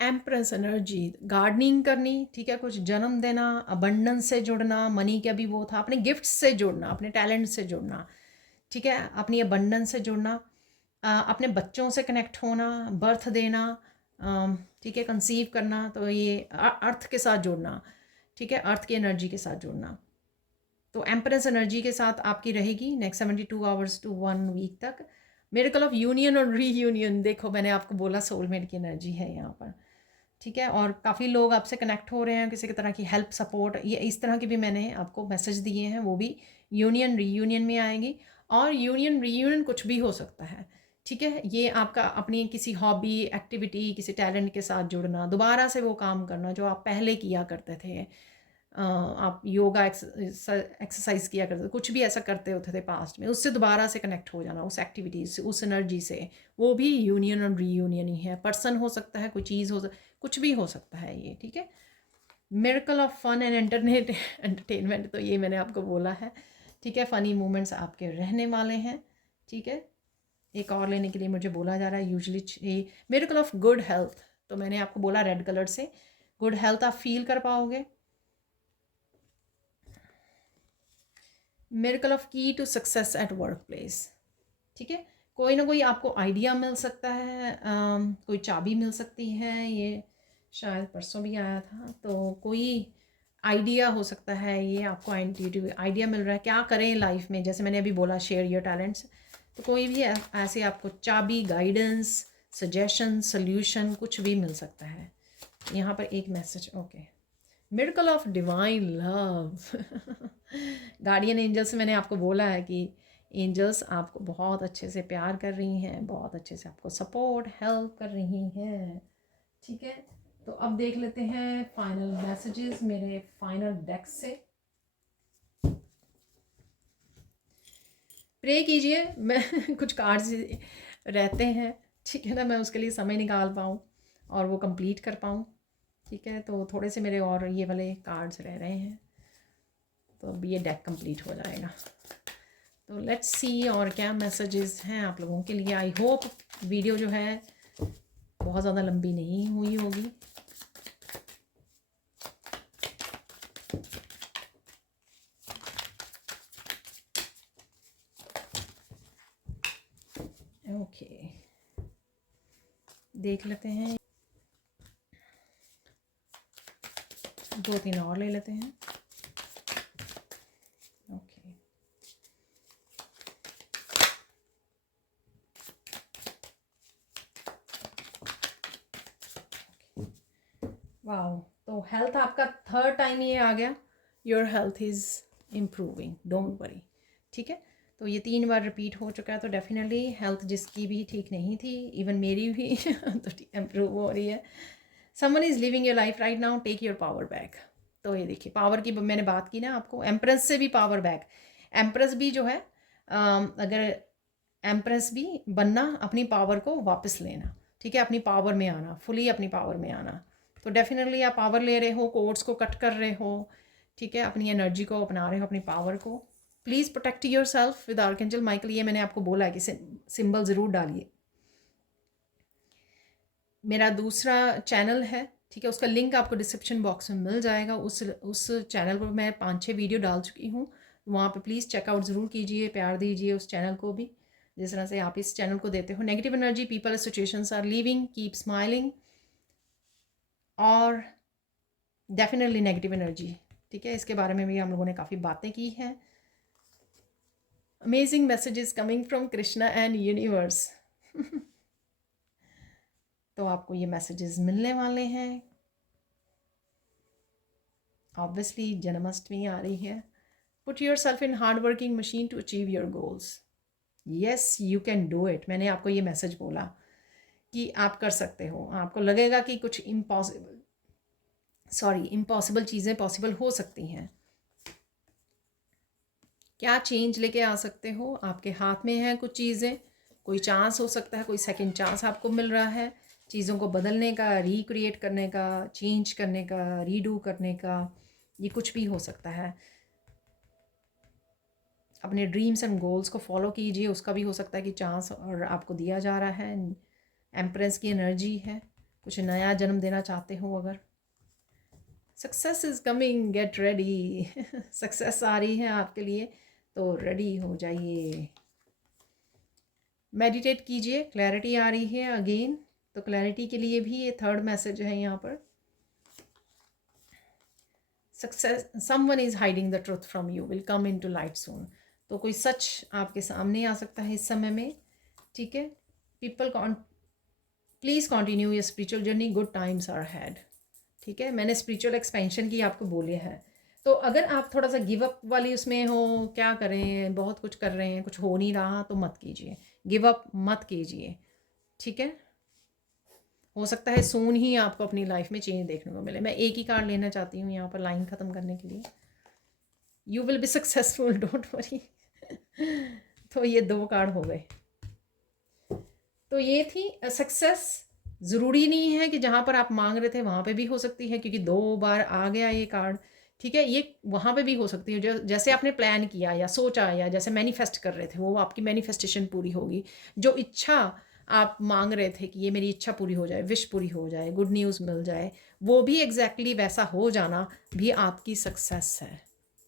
एम्प्रेस एनर्जी, गार्डनिंग करनी, ठीक है, कुछ जन्म देना, अबंडेंस से जुड़ना, मनी का भी वो था, अपने गिफ्ट से जुड़ना, अपने टैलेंट से जुड़ना, ठीक है, अपनी अबंडेंस से जुड़ना, अपने बच्चों से कनेक्ट होना, बर्थ देना, ठीक है, कंसीव करना। तो ये अर्थ के साथ जुड़ना, ठीक है, अर्थ की एनर्जी के साथ जुड़ना। तो एम्प्रेस एनर्जी के साथ आपकी रहेगी नेक्स्ट 72 आवर्स टू 1 वीक तक। मिरेकल ऑफ यूनियन और रीयूनियन, देखो मैंने आपको बोला सोलमेट की एनर्जी है यहाँ पर, ठीक है। और काफ़ी लोग आपसे कनेक्ट हो रहे हैं, किसी तरह की हेल्प सपोर्ट, ये इस तरह के भी मैंने आपको मैसेज दिए हैं, वो भी यूनियन रीयूनियन में आएंगी। और यूनियन रीयूनियन कुछ भी हो सकता है, ठीक है। ये आपका अपनी किसी हॉबी, एक्टिविटी, किसी टैलेंट के साथ जुड़ना, दोबारा से वो काम करना जो आप पहले किया करते थे। आप योगा एक्सरसाइज किया करते थे, कुछ भी ऐसा करते होते थे पास्ट में, उससे दोबारा से कनेक्ट हो जाना, उस एक्टिविटी से, उस एनर्जी से, वो भी यूनियन और रीयूनियन ही है। पर्सन हो सकता है, कोई चीज़ हो सकता, कुछ भी हो सकता है ये, ठीक है। Miracle of fun and entertainment, तो ये मैंने आपको बोला है, ठीक है। फ़नी मोमेंट्स आपके रहने वाले हैं, ठीक है। एक और लेने के लिए मुझे बोला जा रहा है usually. Miracle of good health, तो मैंने आपको बोला रेड कलर से गुड हेल्थ आप फील कर पाओगे। Miracle of key to success at work place, ठीक है। कोई ना कोई आपको आइडिया मिल सकता है, कोई चाबी मिल सकती है, ये शायद परसों भी आया था। तो कोई आइडिया हो सकता है, ये आपको इंट्यूटिव आइडिया मिल रहा है क्या करें लाइफ में, जैसे मैंने अभी बोला शेयर योर टैलेंट्स। तो कोई भी ऐसे आपको चाबी, गाइडेंस, सजेशन, सोल्यूशन कुछ भी मिल सकता है। यहाँ पर एक message, okay, miracle of divine love. Guardian angel से मैंने आपको बोला है कि एंजल्स आपको बहुत अच्छे से प्यार कर रही हैं, बहुत अच्छे से आपको सपोर्ट, हेल्प कर रही हैं, ठीक है। तो अब देख लेते हैं फाइनल मैसेजेस मेरे फाइनल डेक से। प्रे कीजिए मैं कुछ कार्ड्स रहते हैं, ठीक है ना, मैं उसके लिए समय निकाल पाऊँ और वो कंप्लीट कर पाऊँ, ठीक है। तो थोड़े से मेरे और ये वाले कार्ड्स रह रहे हैं, तो अब ये डेक कंप्लीट हो जाएगा। तो लेट्स सी और क्या मैसेजेस हैं आप लोगों के लिए। आई होप वीडियो जो है बहुत ज़्यादा लंबी नहीं हुई होगी। ओके, देख लेते हैं, 2-3 और ले लेते हैं। ओके, वाओ, तो हेल्थ आपका थर्ड टाइम ये आ गया, your health is improving, don't worry. ठीक है, तो ये 3 बार रिपीट हो चुका है, तो डेफिनेटली हेल्थ जिसकी भी ठीक नहीं थी, इवन मेरी भी तो इम्प्रूव हो रही है। Someone is living your life right now, take your power back. तो ये देखिए, पावर की मैंने बात की ना आपको, एम्प्रेस से भी पावर बैक। एम्प्रेस भी जो है अगर एम्प्रेस भी बनना, अपनी पावर को वापस लेना, ठीक है, अपनी पावर में आना, फुली अपनी पावर में आना। तो डेफिनेटली आप पावर ले रहे हो, कोड्स को कट कर रहे हो, ठीक है, अपनी एनर्जी को अपना रहे हो, अपनी पावर को। Please protect your self with archangel Michael. ये मैंने आपको बोला है कि सिंबल ज़रूर डालिए। मेरा दूसरा चैनल है, ठीक है, उसका लिंक आपको डिस्क्रिप्शन बॉक्स में मिल जाएगा। उस चैनल पर मैं 5-6 वीडियो डाल चुकी हूँ, वहाँ पे प्लीज़ चेकआउट ज़रूर कीजिए, प्यार दीजिए उस चैनल को भी, जिस तरह से आप इस चैनल को देते हो। Negative energy, people, situations are leaving, keep smiling. और डेफिनेटली नेगेटिव एनर्जी, ठीक है, इसके बारे में भी हम लोगों ने काफ़ी बातें की हैं। Amazing messages coming from Krishna and universe. तो आपको ये मैसेजेस मिलने वाले हैं। ऑब्वियसली जन्माष्टमी आ रही है। Put yourself in hard working machine to achieve your goals. Yes, you can do it. मैंने आपको ये मैसेज बोला कि आप कर सकते हो। आपको लगेगा कि कुछ इम्पॉसिबल चीज़ें पॉसिबल हो सकती हैं। क्या चेंज लेके आ सकते हो, आपके हाथ में है कुछ चीज़ें। कोई चांस हो सकता है, कोई सेकंड चांस आपको मिल रहा है चीज़ों को बदलने का, रिक्रिएट करने का, चेंज करने का, रीडू करने का। ये कुछ भी हो सकता है। अपने ड्रीम्स एंड गोल्स को फॉलो कीजिए, उसका भी हो सकता है कि चांस और आपको दिया जा रहा है। एम्प्रेस की एनर्जी है, कुछ नया जन्म देना चाहते हो अगर। Success is coming, get ready. Success आ रही है आपके लिए, तो रेडी हो जाइए। मेडिटेट कीजिए, क्लैरिटी आ रही है अगेन, तो क्लैरिटी के लिए भी ये थर्ड मैसेज है यहाँ पर। Success, someone is hiding the truth from you, will come into light soon. तो कोई सच आपके सामने आ सकता है इस समय में, ठीक है। People please continue your spiritual journey, good times are had, ठीक है। मैंने स्पिरिचुअल एक्सपेंशन की आपको बोले हैं। तो अगर आप थोड़ा सा गिव अप वाली उसमें हो, क्या करें, बहुत कुछ कर रहे हैं, कुछ हो नहीं रहा, तो मत कीजिए, गिव अप मत कीजिए, ठीक है। हो सकता है सून ही आपको अपनी लाइफ में चेंज देखने को मिले। मैं एक ही कार्ड लेना चाहती हूँ यहाँ पर लाइन ख़त्म करने के लिए। You will be successful, don't worry. तो ये 2 कार्ड हो गए। तो ये थी सक्सेस। ज़रूरी नहीं है कि जहाँ पर आप मांग रहे थे वहाँ पे भी हो सकती है, क्योंकि 2 बार आ गया ये कार्ड, ठीक है। ये वहाँ पे भी हो सकती है, जो जैसे आपने प्लान किया या सोचा या जैसे मैनिफेस्ट कर रहे थे, वो आपकी मैनिफेस्टेशन पूरी होगी। जो इच्छा आप मांग रहे थे कि ये मेरी इच्छा पूरी हो जाए, विश पूरी हो जाए, गुड न्यूज़ मिल जाए, वो भी एग्जैक्टली वैसा हो जाना भी आपकी सक्सेस है,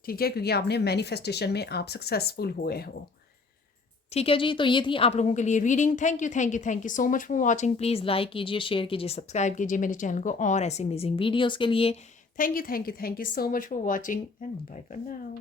ठीक है, क्योंकि आपने मैनिफेस्टेशन में आप सक्सेसफुल हुए हो। ठीक है जी, तो ये थी आप लोगों के लिए reading. Thank you, thank you, thank you so much for watching. Please like कीजिए, शेयर कीजिए, सब्सक्राइब कीजिए मेरे चैनल को और ऐसी अमेजिंग वीडियोज़ के लिए। Thank you, thank you, thank you so much for watching and bye for now.